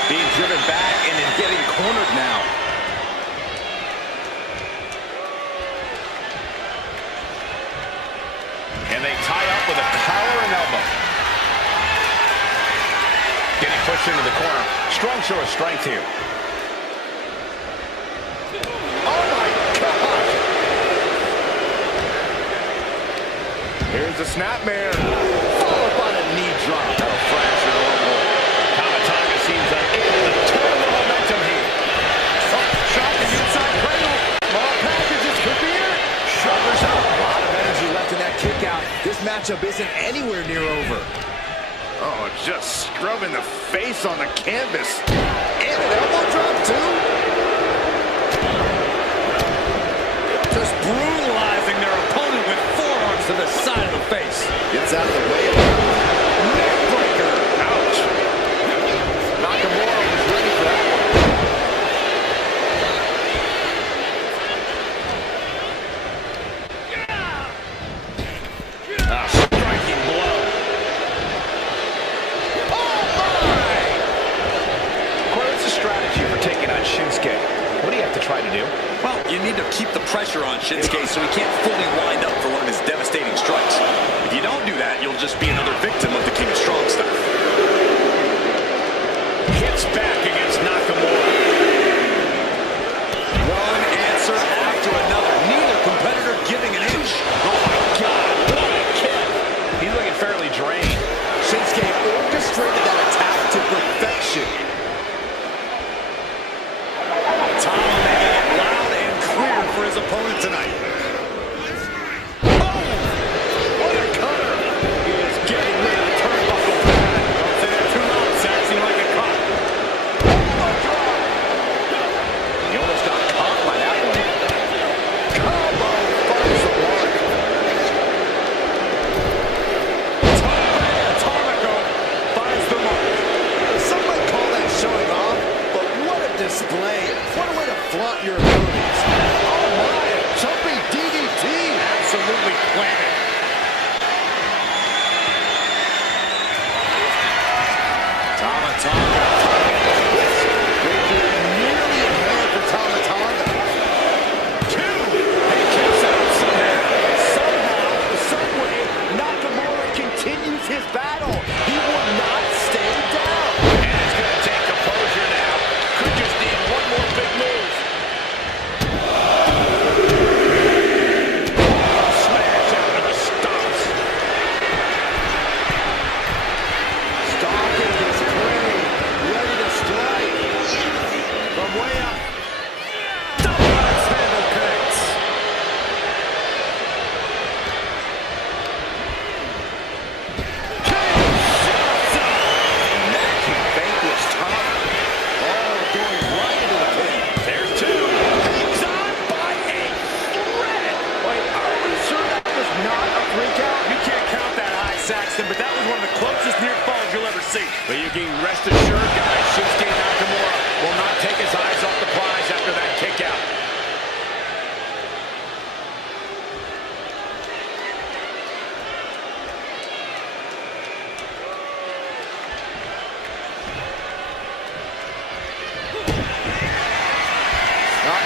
Being driven back and then getting cornered now. And they tie up with a collar and elbow. Getting pushed into the corner. Strong show of strength here. Oh my God! Here's the snapmare. Followed by the knee drop. That'll fracture over. Tonga seems unable to turn the momentum here. Shot the inside cradle. Small packages could be it. Shoulders up. A lot of energy left in that kick out. This matchup isn't anywhere near over. Oh, just scrubbing the face on the canvas. And an elbow drop, too. Just brutalizing their opponent with forearms to the side of the face. Gets out of the way of it. Neck breaker. Ouch. Nakamura was ready for that one. Striking blow. What's the strategy for taking on Shinsuke? What do you have to try to do? Well, you need to keep the pressure on Shinsuke so he can't fully wind up for one of his devastating strikes. If you don't do that, you'll just be another victim of the King of Strong Style. Hits back against Nakamura. One answer after another. Neither competitor giving an inch. Oh my God, what a kick. He's looking fairly drained. Shinsuke orchestrated that attack to perfection. Tama making it loud and clear for his opponent tonight. Oh! What a cutter! He is getting rid of the turnbuckle pad. Don't say that too loud, Saxy, like a caught. Oh my God! He almost got caught by that one. Combo finds the mark. Atomico finds the mark. Some might call that showing off, but what a display. What a way to flaunt your abilities. Oh my, a jumping DDT. Absolutely planted. Tonga. Nearly a hand for Tonga. Two. He kicks out Somehow, some way, Nakamura continues his battle. He will not stay down. And it's going to take composure now. Could just need one more big move.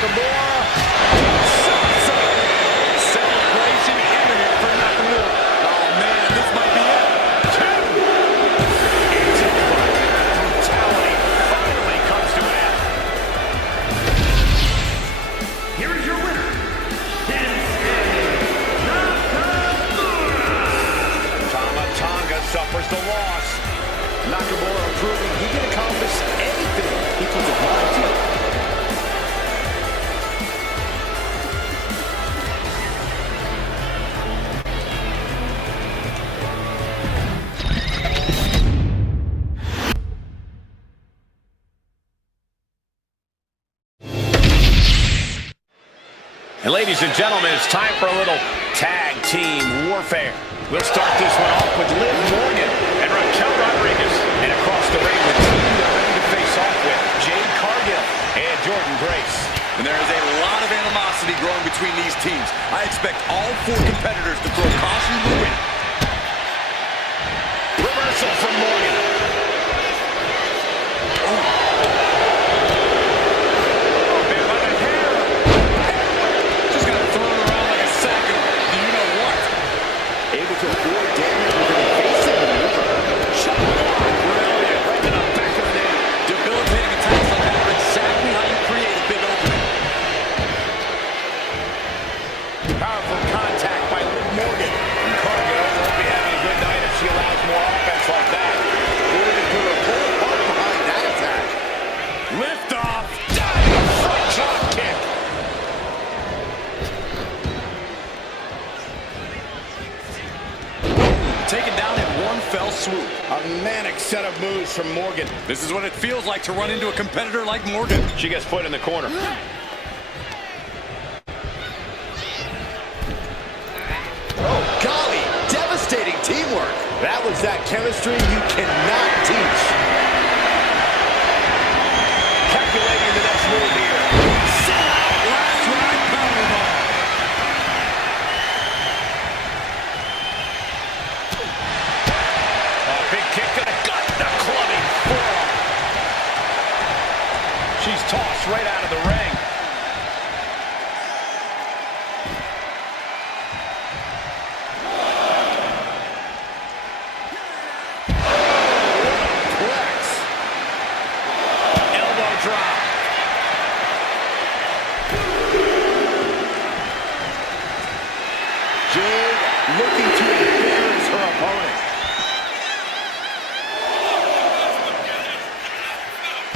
Nakamura. Celebration imminent for Nakamura. Oh, man, this might be it. It's over. Brutality finally comes to an end. Here is your winner, Shinsuke Nakamura. Tama Tonga suffers the loss. Nakamura proving he can accomplish anything he puts his mind to. And ladies and gentlemen, it's time for a little tag team warfare. We'll start this one off with Liv Morgan and Raquel Rodriguez. And across the ring, the team they're ready to face off with, Jade Cargill and Jordynne Grace. And there is a lot of animosity growing between these teams. I expect all four competitors to throw caution to the wind. Reversal from Morgan. Able to avoid damage with an evasive maneuver. Shot block. Brilliant. Right to the back of the net. Debilitating attacks like that are exactly how you create a big opening. Powerful contact by Liv Morgan. And Cargill won't be having a good night if she allows more offense like that. Morgan put her whole heart behind that attack. Lift off. Diving front drop kick. Taken down in one fell swoop. A manic set of moves from Morgan. This is what it feels like to run into a competitor like Morgan. She gets put in the corner. Oh, golly, devastating teamwork. That was that chemistry you cannot teach. Calculating the next move here. Last ride powerbomb. Big kick to the gut. The clubbing forearm. She's tossed right out of the ring. Elbow drop. Jade looking to embarrass her opponent.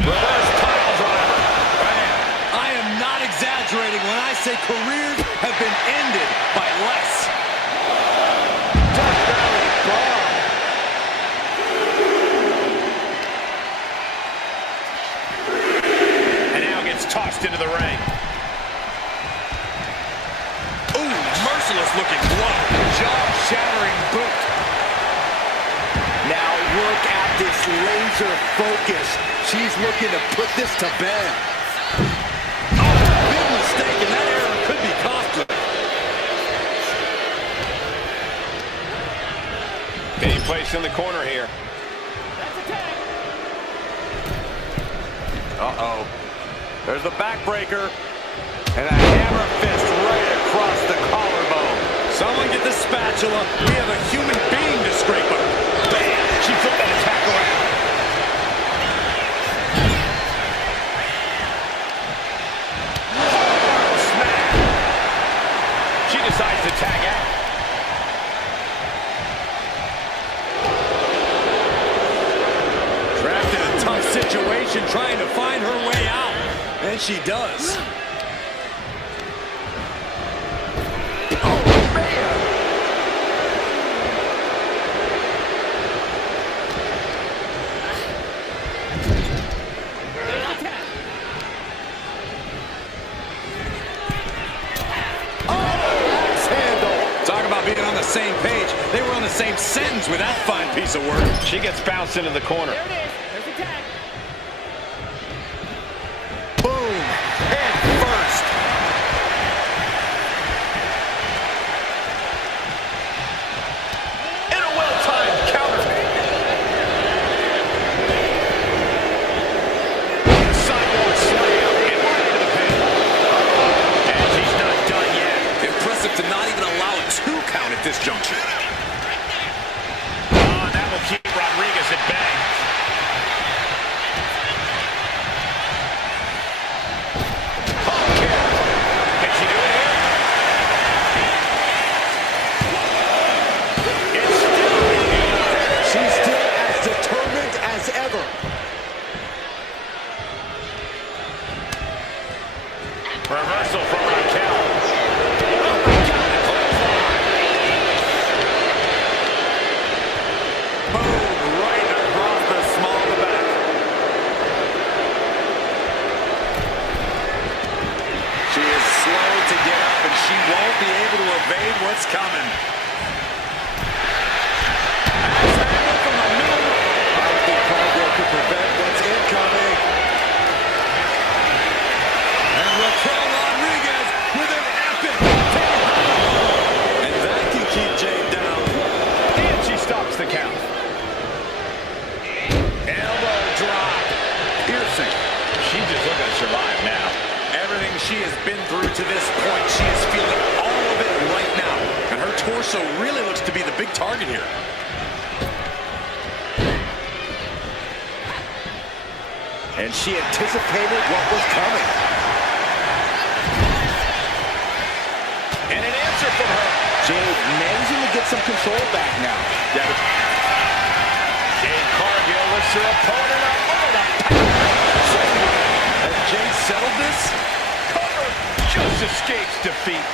Reverse pile driver. Bam. I am not exaggerating when I say careers have been ended by less. Duck belly bomb. And now gets tossed into the ring. Ooh, merciless looking blow. Jaw-shattering boot. Now look at this laser focus. She's looking to put this to bed. Oh, big mistake, and that error could be costly. Being placed in the corner here. Uh-oh. There's the backbreaker. And a hammer fist right across the collarbone. Someone get the spatula. We have a human being to scrape up. Bam! She flipped that attack around. Oh, smack! She decides to tag out. Trapped in a tough situation, trying to find her way out. And she does. Same page. They were on the same sentence with that fine piece of work. She gets bounced into the corner. There it is. There's the tag. Boom. Head first. In a well-timed counter. Sidewalk slam and right into the pin. Reversal from Raquel. Boom, right across the small of the back. She is slow to get up, and she won't be able to evade what's coming. From the middle. I don't think Cargill could prevent what's incoming. And Raquel Rodriguez with an epic and that can keep Jade down. And she stops the count. Elbow drop. Piercing. She's just looking to survive now. Everything she has been through to this point, she is feeling all of it right now. And her torso really looks to be the big target here. And she anticipated what was coming. And an answer from her. Jade managing to get some control back now. Jade Cargill lifts her opponent up. Oh, the Has Jade settled this? cover just escapes defeat.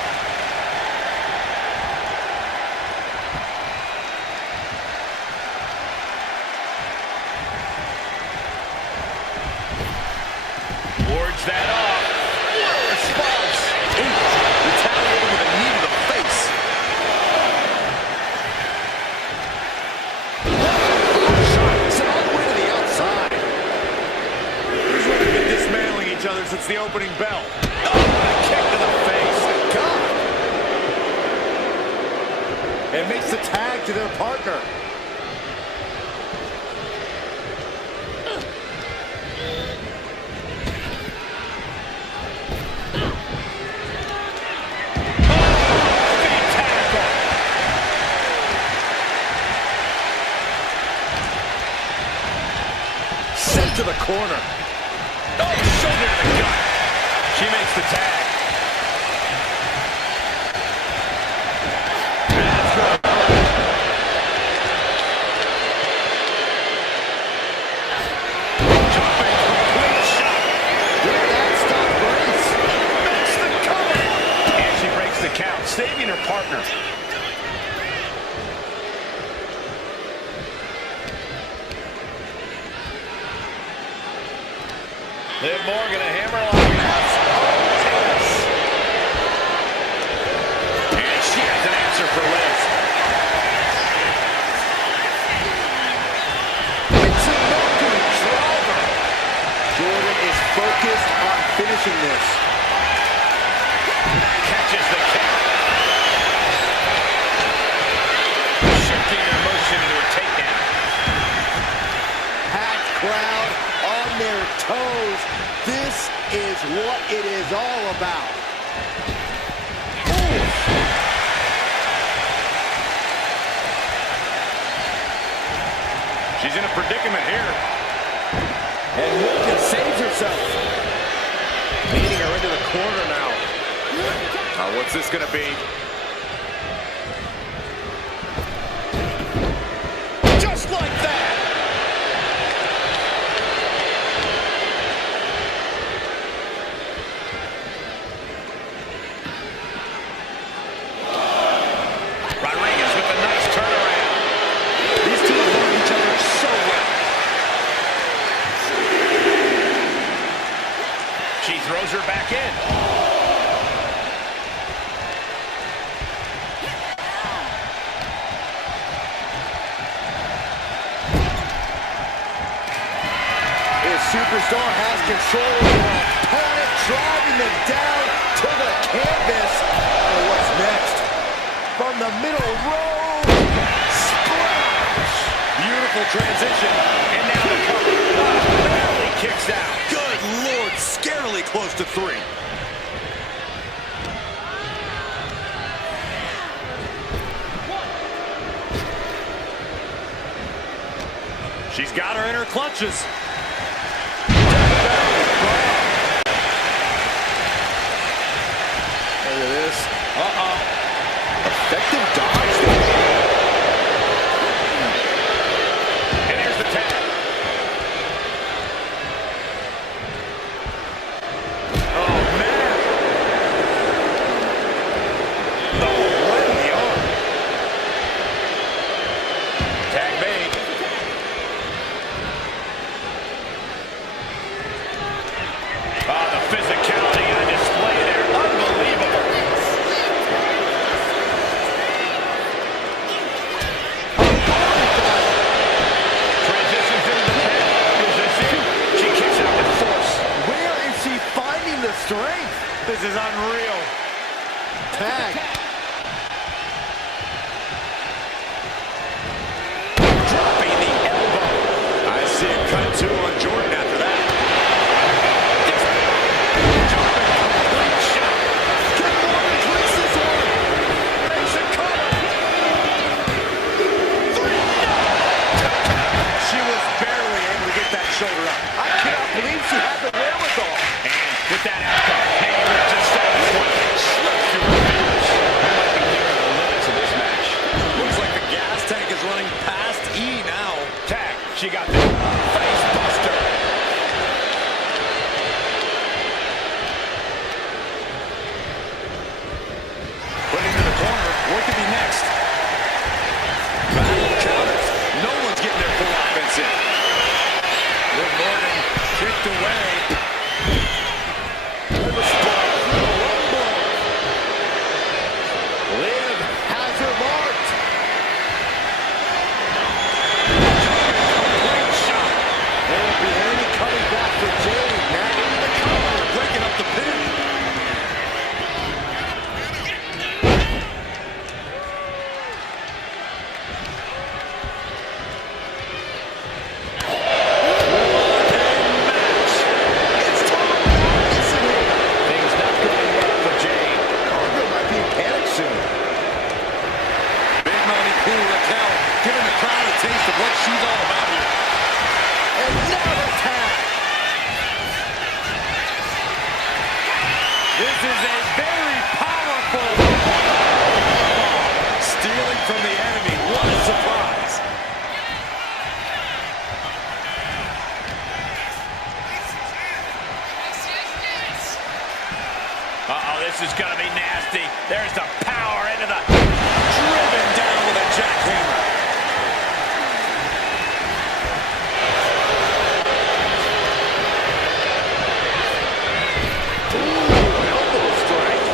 Wards that off. What a response. Retaliating with a knee to the face. Sent all the way to the outside. These women have been dismantling each other since the opening bell. Kick to the face. God. And makes the tag to their partner. Sent to the corner. Oh, shoulder to the gut. She makes the tag. That's gonna hurt. Jumping complete shot. Will that stop Grace? Makes the cover. And she breaks the count, saving her partner. Liv Morgan, a hammerlock. And she has an answer for Liv. Driver. Jordynne is focused on finishing this. Catches the count. Shifting her motion into a takedown. Packed crowd on their toes. This is what it is all about. She's in a predicament here. And Morgan saves herself. Leading her into the corner now. What's this going to be? Just like that. Rodriguez with a nice turnaround. These two have known each other so well. She throws her back in. His superstar has control of their opponent, driving them down to the canvas. And what's next? From the middle row, splash! Beautiful transition. And now the cover. Barely kicks out. Good Lord, scarily close to 3. She's got her in her clutches. Look at this. Effective dodge there. And here's the tag. Oh, man. This is unreal. Tag. Dropping the elbow. I see a cut two on Jordynne after that. Dropping a complete shot. Can Morgan clinch this one? Makes a cover. She was barely able to get that shoulder up. I cannot believe she had the wherewithal. And with that outcome, Hayward just saw this one slip through her fingers. We might be nearing the limits of this match. Looks like the gas tank is running past E now. Tag, she got the face buster. Putting to the corner. What could be next? Battle counters. No one's getting their full offense in. Liv Morgan kicked away. Liv has her marked. Complete shot. There won't be any coming back for Jade. Now into the cover. Breaking up the pin. It's Tama missing it. Things not going well for Jade. Cargill might be in panic soon. Big money cool Raquel giving the crowd a taste of what she's all about here. And now the tag. This is a very powerful stealing from the enemy. What a surprise. Uh-oh, this is going to be nasty. There's the power into the... Driven down with a jackhammer. Elbow strike.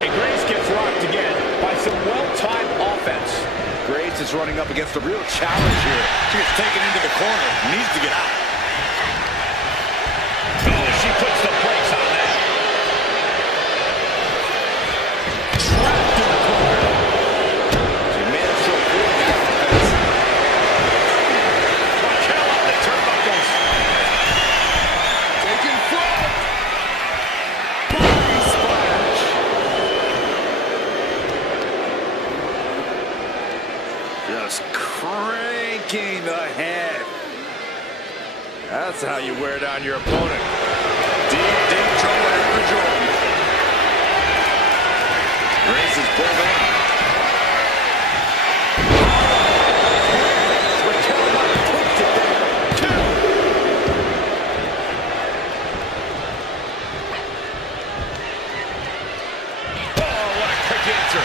And Grace gets rocked again by some well-timed offense. Grace is running up against a real challenge here. She gets taken into the corner. Needs to get out. Oh, she puts the brakes on that. Trapped in the corner. She managed to avoid the offense. Raquel up the turnbuckles. Taking flight. Body splash. Just cranking the head. That's how you wear down your opponent. Deep, deep trouble here for Jordynne. Grace is pulled in. Raquel might have pushed it there. Oh, what a quick answer.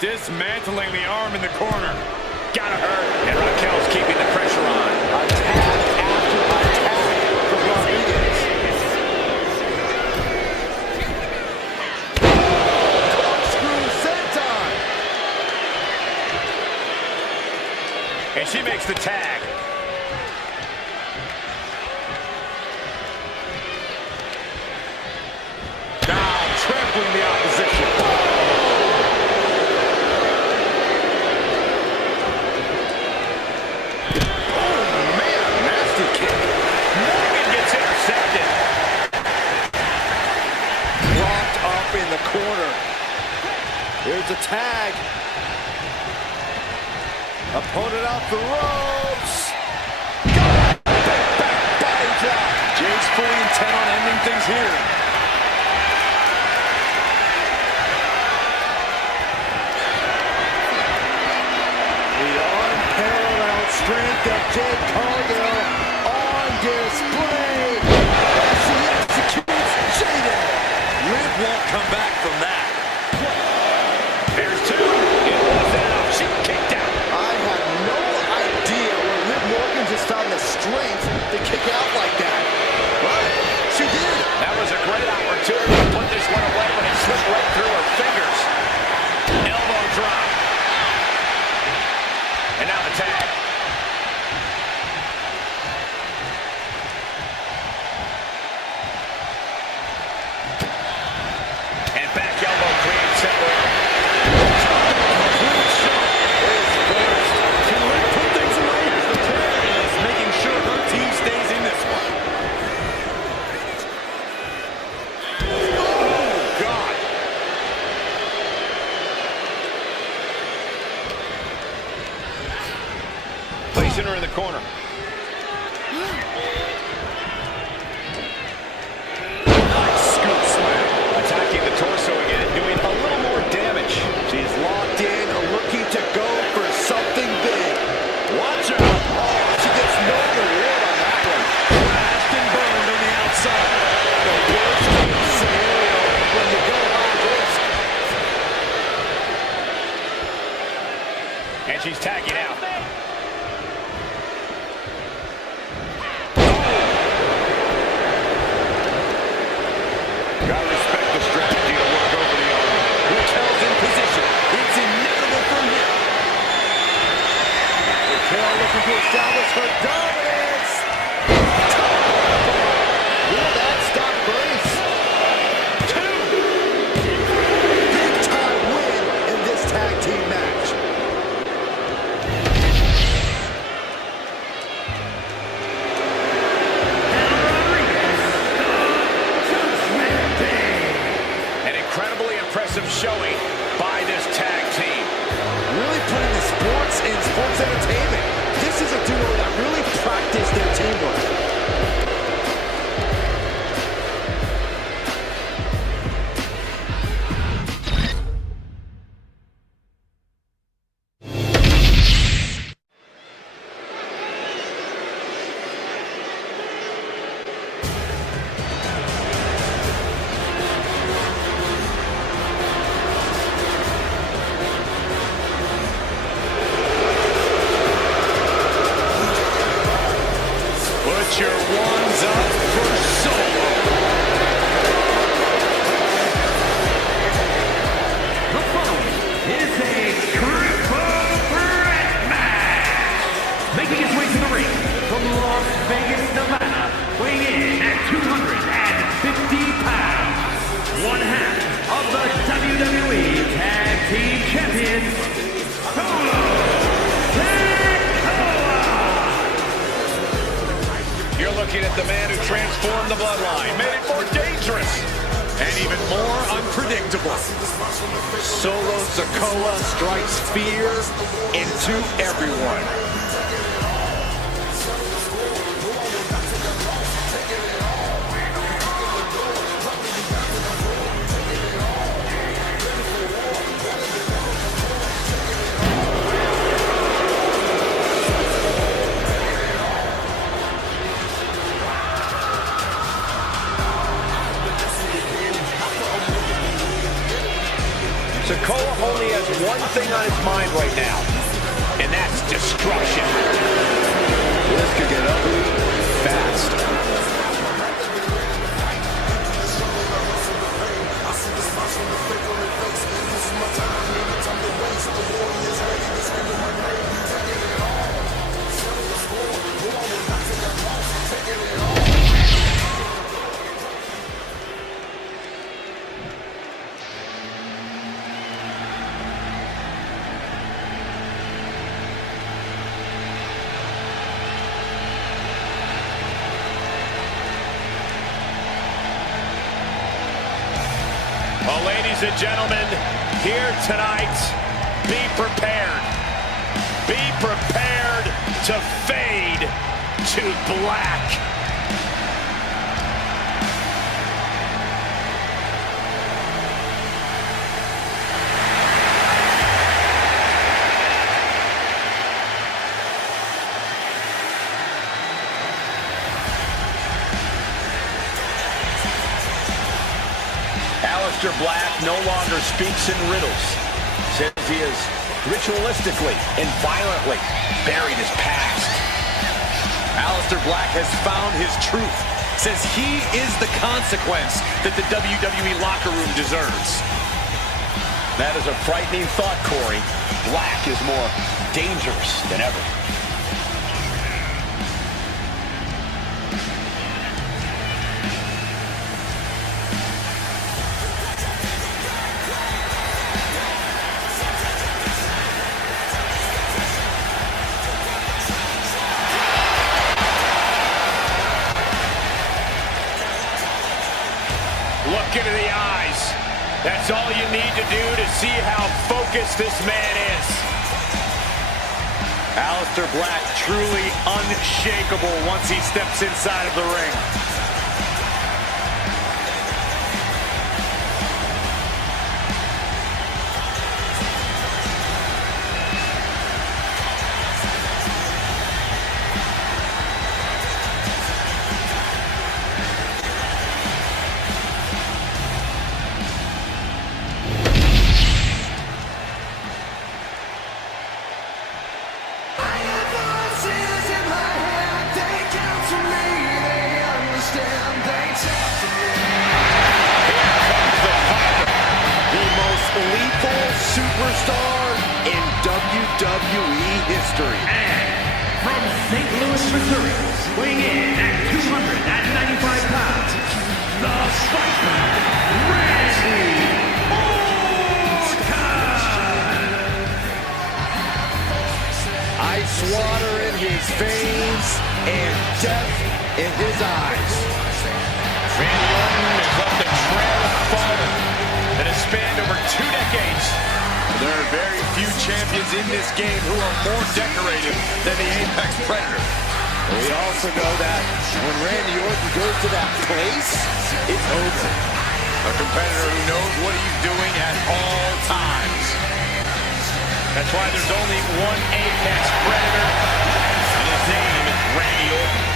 Dismantling the arm in the corner. Gotta hurt. And Raquel's keeping the pressure on. Attack after attack from Rodriguez. Corkscrew senton. And she makes the tag. Now trampling the opposition. Morgan gets intercepted. Locked up in the corner. Here's a tag. Opponent off the ropes. Back body drop. Jade's fully intent on ending things here. The unparalleled strength of Jade Cargill on display as she executes Jade. Liv won't come back from that. There's two. It wasn't enough. She kicked out. I had no idea where Liv Morgan just found the strength to kick out like that. But she did. That was a great opportunity to put this one away, but it slipped right through her fingers. Elbow drop. And now facing her in the corner. Nice scoop slam. Attacking the torso again, doing a little more damage. She's locked in, looking to go for something big. Watch out. Oh, she gets no reward on that one. Crashed and burned on the outside. The worst case scenario when you go high risk. And she's tagging out. Gotta respect the strategy to work over the arm. Raquel's in position. It's inevitable from here. Raquel looking to establish her dominance. Will that stop Grace? Big time win in this tag team match. An incredibly impressive showing by this tag team. Really putting the sports in sports entertainment. This is a duo that really practiced their teamwork. Put your ones up for Solo. The following is a triple threat match. Making his way to the ring from Las Vegas, Nevada, weighing in at 250 pounds. One half of the WWE Tag Team Champions, Sikoa. You're looking at the man who transformed the bloodline, made it more dangerous, and even more unpredictable. Solo Sikoa strikes fear into everyone. Sikoa only has one thing on his mind right now, and that's destruction. This could get ugly fast. Well, ladies and gentlemen, here tonight, be prepared. Be prepared to fade to black. Aleister Black no longer speaks in riddles. Says he has ritualistically and violently buried his past. Aleister Black has found his truth. Says he is the consequence that the WWE locker room deserves. That is a frightening thought, Corey. Black is more dangerous than ever. Look into the eyes. That's all you need to do to see how focused this man is. Aleister Black truly unshakable once he steps inside of the ring. Superstar in WWE history. And from St. Louis, Missouri, weighing in at 295 pounds, the Spider, Randy Orton! Ice water in his veins and death in his eyes. Randy Orton has left a trail of fire that has spanned over 2 decades. There are very few champions in this game who are more decorated than the Apex Predator. We also know that when Randy Orton goes to that place, it's over. A competitor who knows what he's doing at all times. That's why there's only one Apex Predator, and his name is Randy Orton.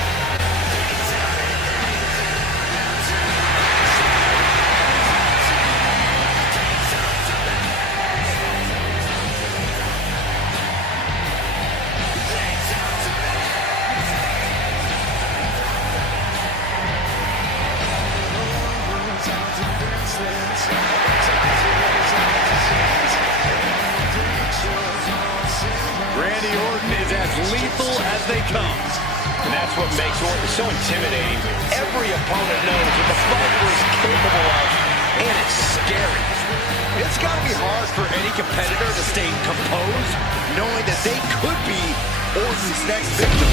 Randy Orton is as lethal as they come. And that's what makes Orton so intimidating. Every opponent knows what the fighter is capable of, and it's scary. It's got to be hard for any competitor to stay composed, knowing that they could be Orton's next victim.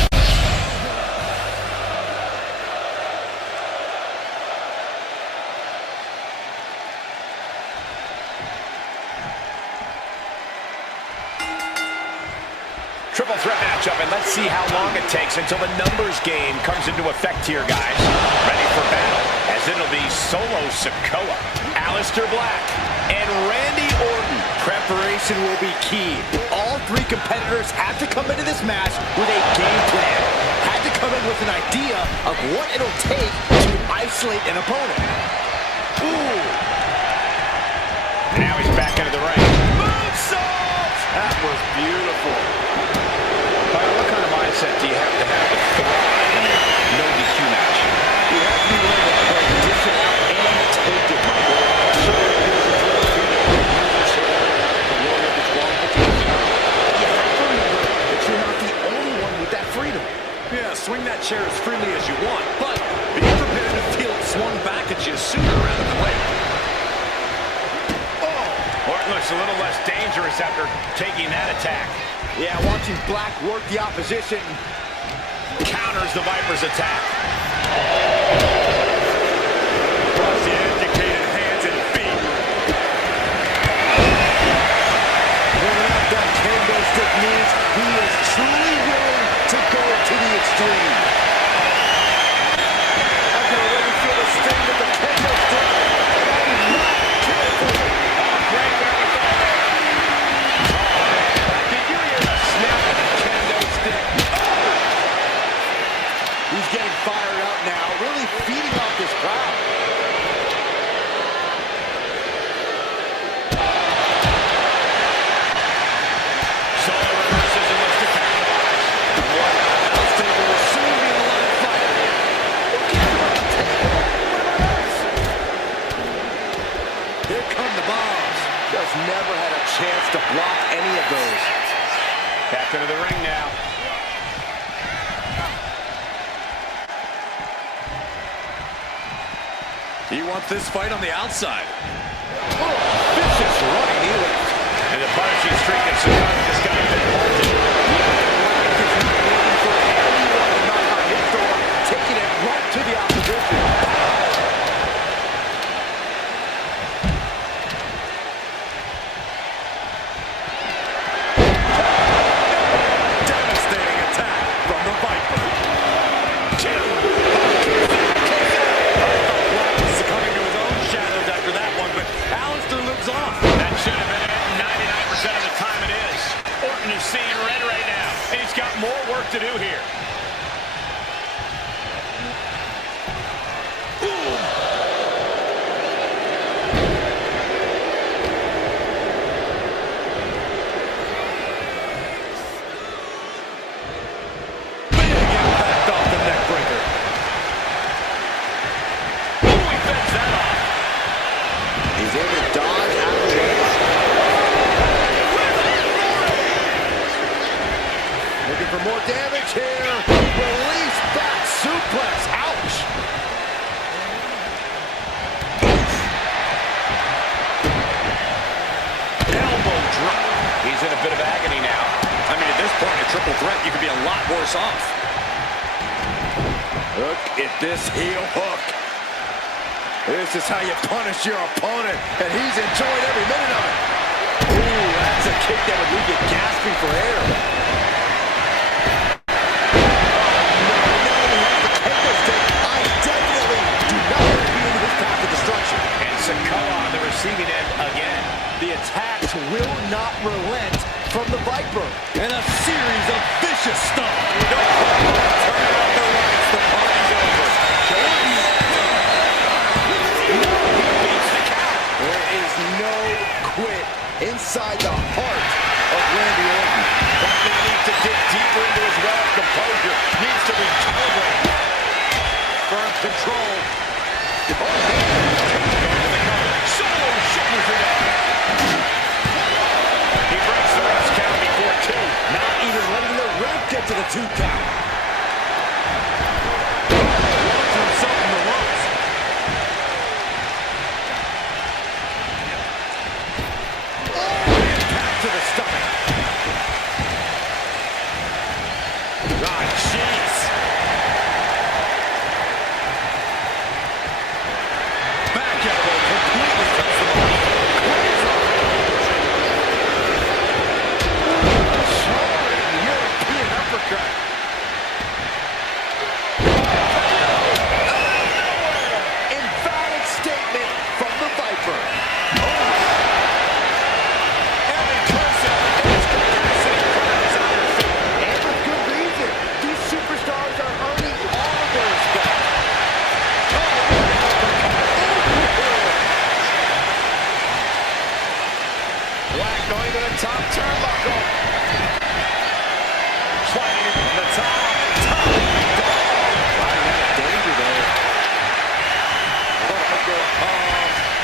Triple threat matchup, and let's see how long it takes until the numbers game comes into effect here, guys. Ready for battle, as it'll be solo Sikoa, Aleister Black, and Randy Orton. Preparation will be key. All three competitors have to come into this match with a game plan. Had to come in with an idea of what it'll take to isolate an opponent. Ooh. Now he's back into the ring. Moonsault! That was beautiful. What kind of mindset do you have to thrive in a no DQ match? You have to be willing to dish it out and take it. So you're not the only one with that freedom. Yeah, swing that chair as freely as you want, but be prepared to feel it swung back at you sooner rather than later. Orton looks a little less dangerous after taking that attack. Yeah, watching Black work the opposition. Counters the Viper's attack. Across the educated hands and feet. Pulling out that kendo stick means he is truly willing to go to the extreme. I can already feel the sting of the kendo stick. Not careful. Great wherewithal there. Did you hear the snap of the kendo stick? He's getting fired up now, really feeding off this crowd. Solo reverses and looks to capitalize. This table will soon be a lot of fire. Here come the bombs. Just never had a chance to block any of those. Back into the ring now. He wants this fight on the outside. Vicious running heel. And the punishing streak that Sikoa just got a bit halted. Taking it right to the opposition. Down more work to do here. For more damage here. Release back suplex. Ouch. Elbow drop. He's in a bit of agony now. I mean, at this point, a triple threat, you could be a lot worse off. Look at this heel hook. This is how you punish your opponent, and he's enjoying every minute of it. Ooh, that's a kick that would leave you gasping for air. And Sikoa on the receiving end again. The attacks will not relent from the Viper. And a series of vicious stuff. Turn out the lights. The party's over. Jordynne beats the count. There is no quit inside the heart of Randy Orton. Orton needs to dig deeper into his well of composure. Needs to recalibrate. Firm control. Solo shoulders it down. He breaks the ref's count before two. Not even letting the ref get to the 2 count. Launching himself in the ropes. Impact to the stomach. God, jeez. Back elbow completely cuts them off. Soaring European uppercut. Emphatic statement from the Viper. Every person has capacity for his own feet. And with good reason. These superstars are earning all of their respect. Black going to the top turnbuckle. Sliding into the top. Danger there.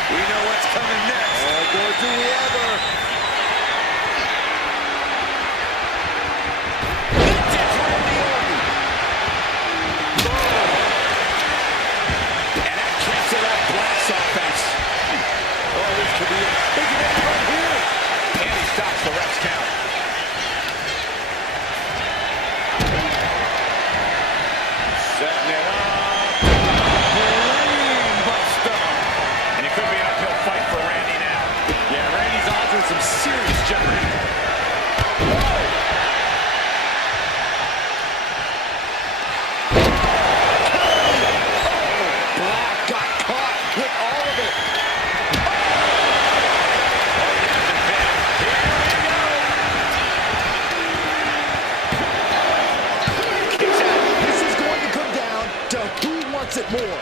We know what's coming next. Or do we ever? Vintage Randy Orton. And that cancels out Black's offense. Oh, this could be it. They can end right here. And he stops the ref's count. Setting it up. Brain buster. And it could be an uphill fight for Randy now. Yeah, Randy's odds are in some serious jeopardy. Black got caught with all of it. This is going to come down to who wants it more.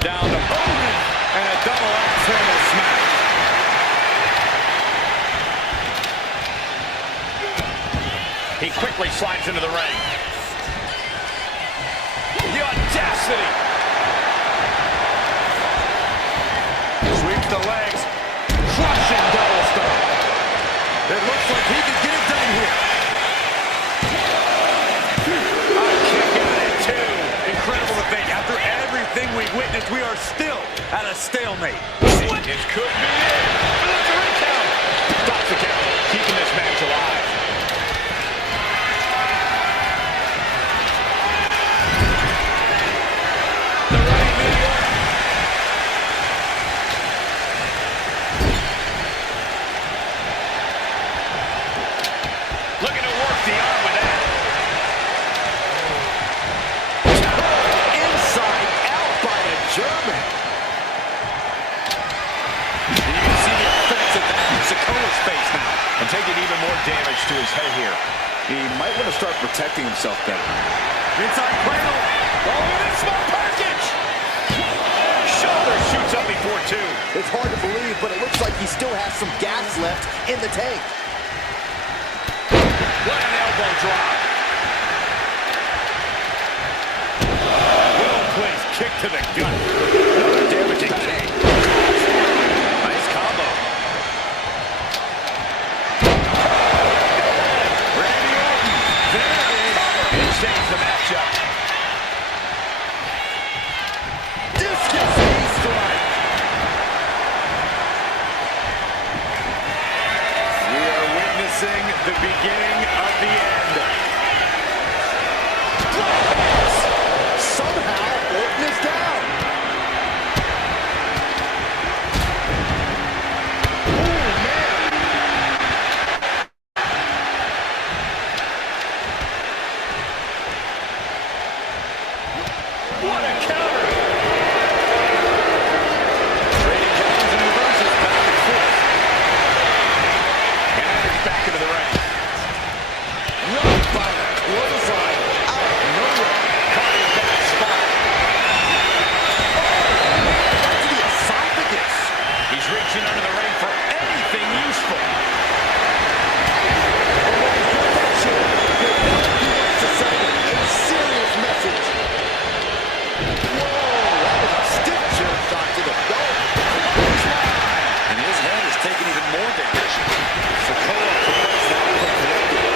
Down to Orton and a double axe handle smash. He quickly slides into the ring. The audacity. Sweeps the legs. Crushing double stomp. It looks like he can get it done here. A kick out at two. Incredible to think. After everything we've witnessed, we are still at a stalemate. This could be it. For the 3 count. Stops the count. Keeping this match alive. The running video. Looking to work the arm with that. Inside out by the German. You more damage to his head here. He might want to start protecting himself then. Inside cradle. Oh, look at this small package. Shoulder shoots up before two. It's hard to believe, but it looks like he still has some gas left in the tank. What an elbow drop. Well-placed kick to the gut. Another damaging kick. Nice combo. Randy Orton. There it saves the matchup. Discus knee strike. We are witnessing the beginning of the end. Somehow, Orton is down. Oh, man. What a counter! Trading blows and reverses back and forth. And it's back into the ring. Run by the clothesline. Out of nowhere. Caught in that spot. Right to the esophagus. He's reaching under the ring for anything useful. And when he's got that chair, he wants to send a serious message. Whoa, that was a stiff chair shot to the dome. And his head is taking even more damage. Sikoa prevents that from connecting.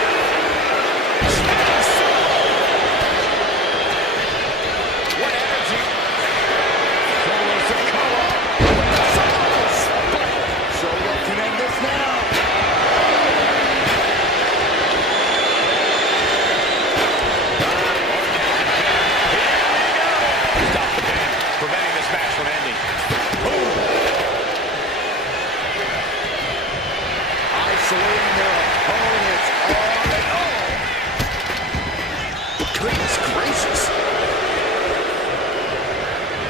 What energy! Solo Sikoa. Solo can end this now. Stop the pin, preventing this match from ending. Boom! Isolating their opponents all and all. Goodness gracious.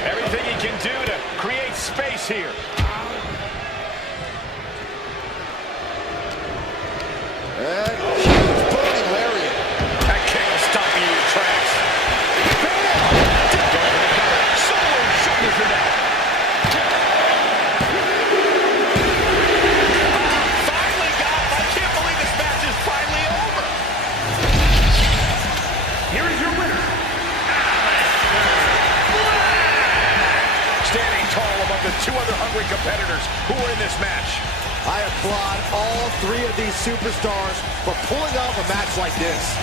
Everything he can do to create space here. And huge burning lariat. That kick will stop you in your tracks. Solo shoulders her down. Finally got him. I can't believe this match is finally over. Here is your winner, Standing tall above the two other hungry competitors who were in this match. I applaud all three of these superstars for pulling off a match like this.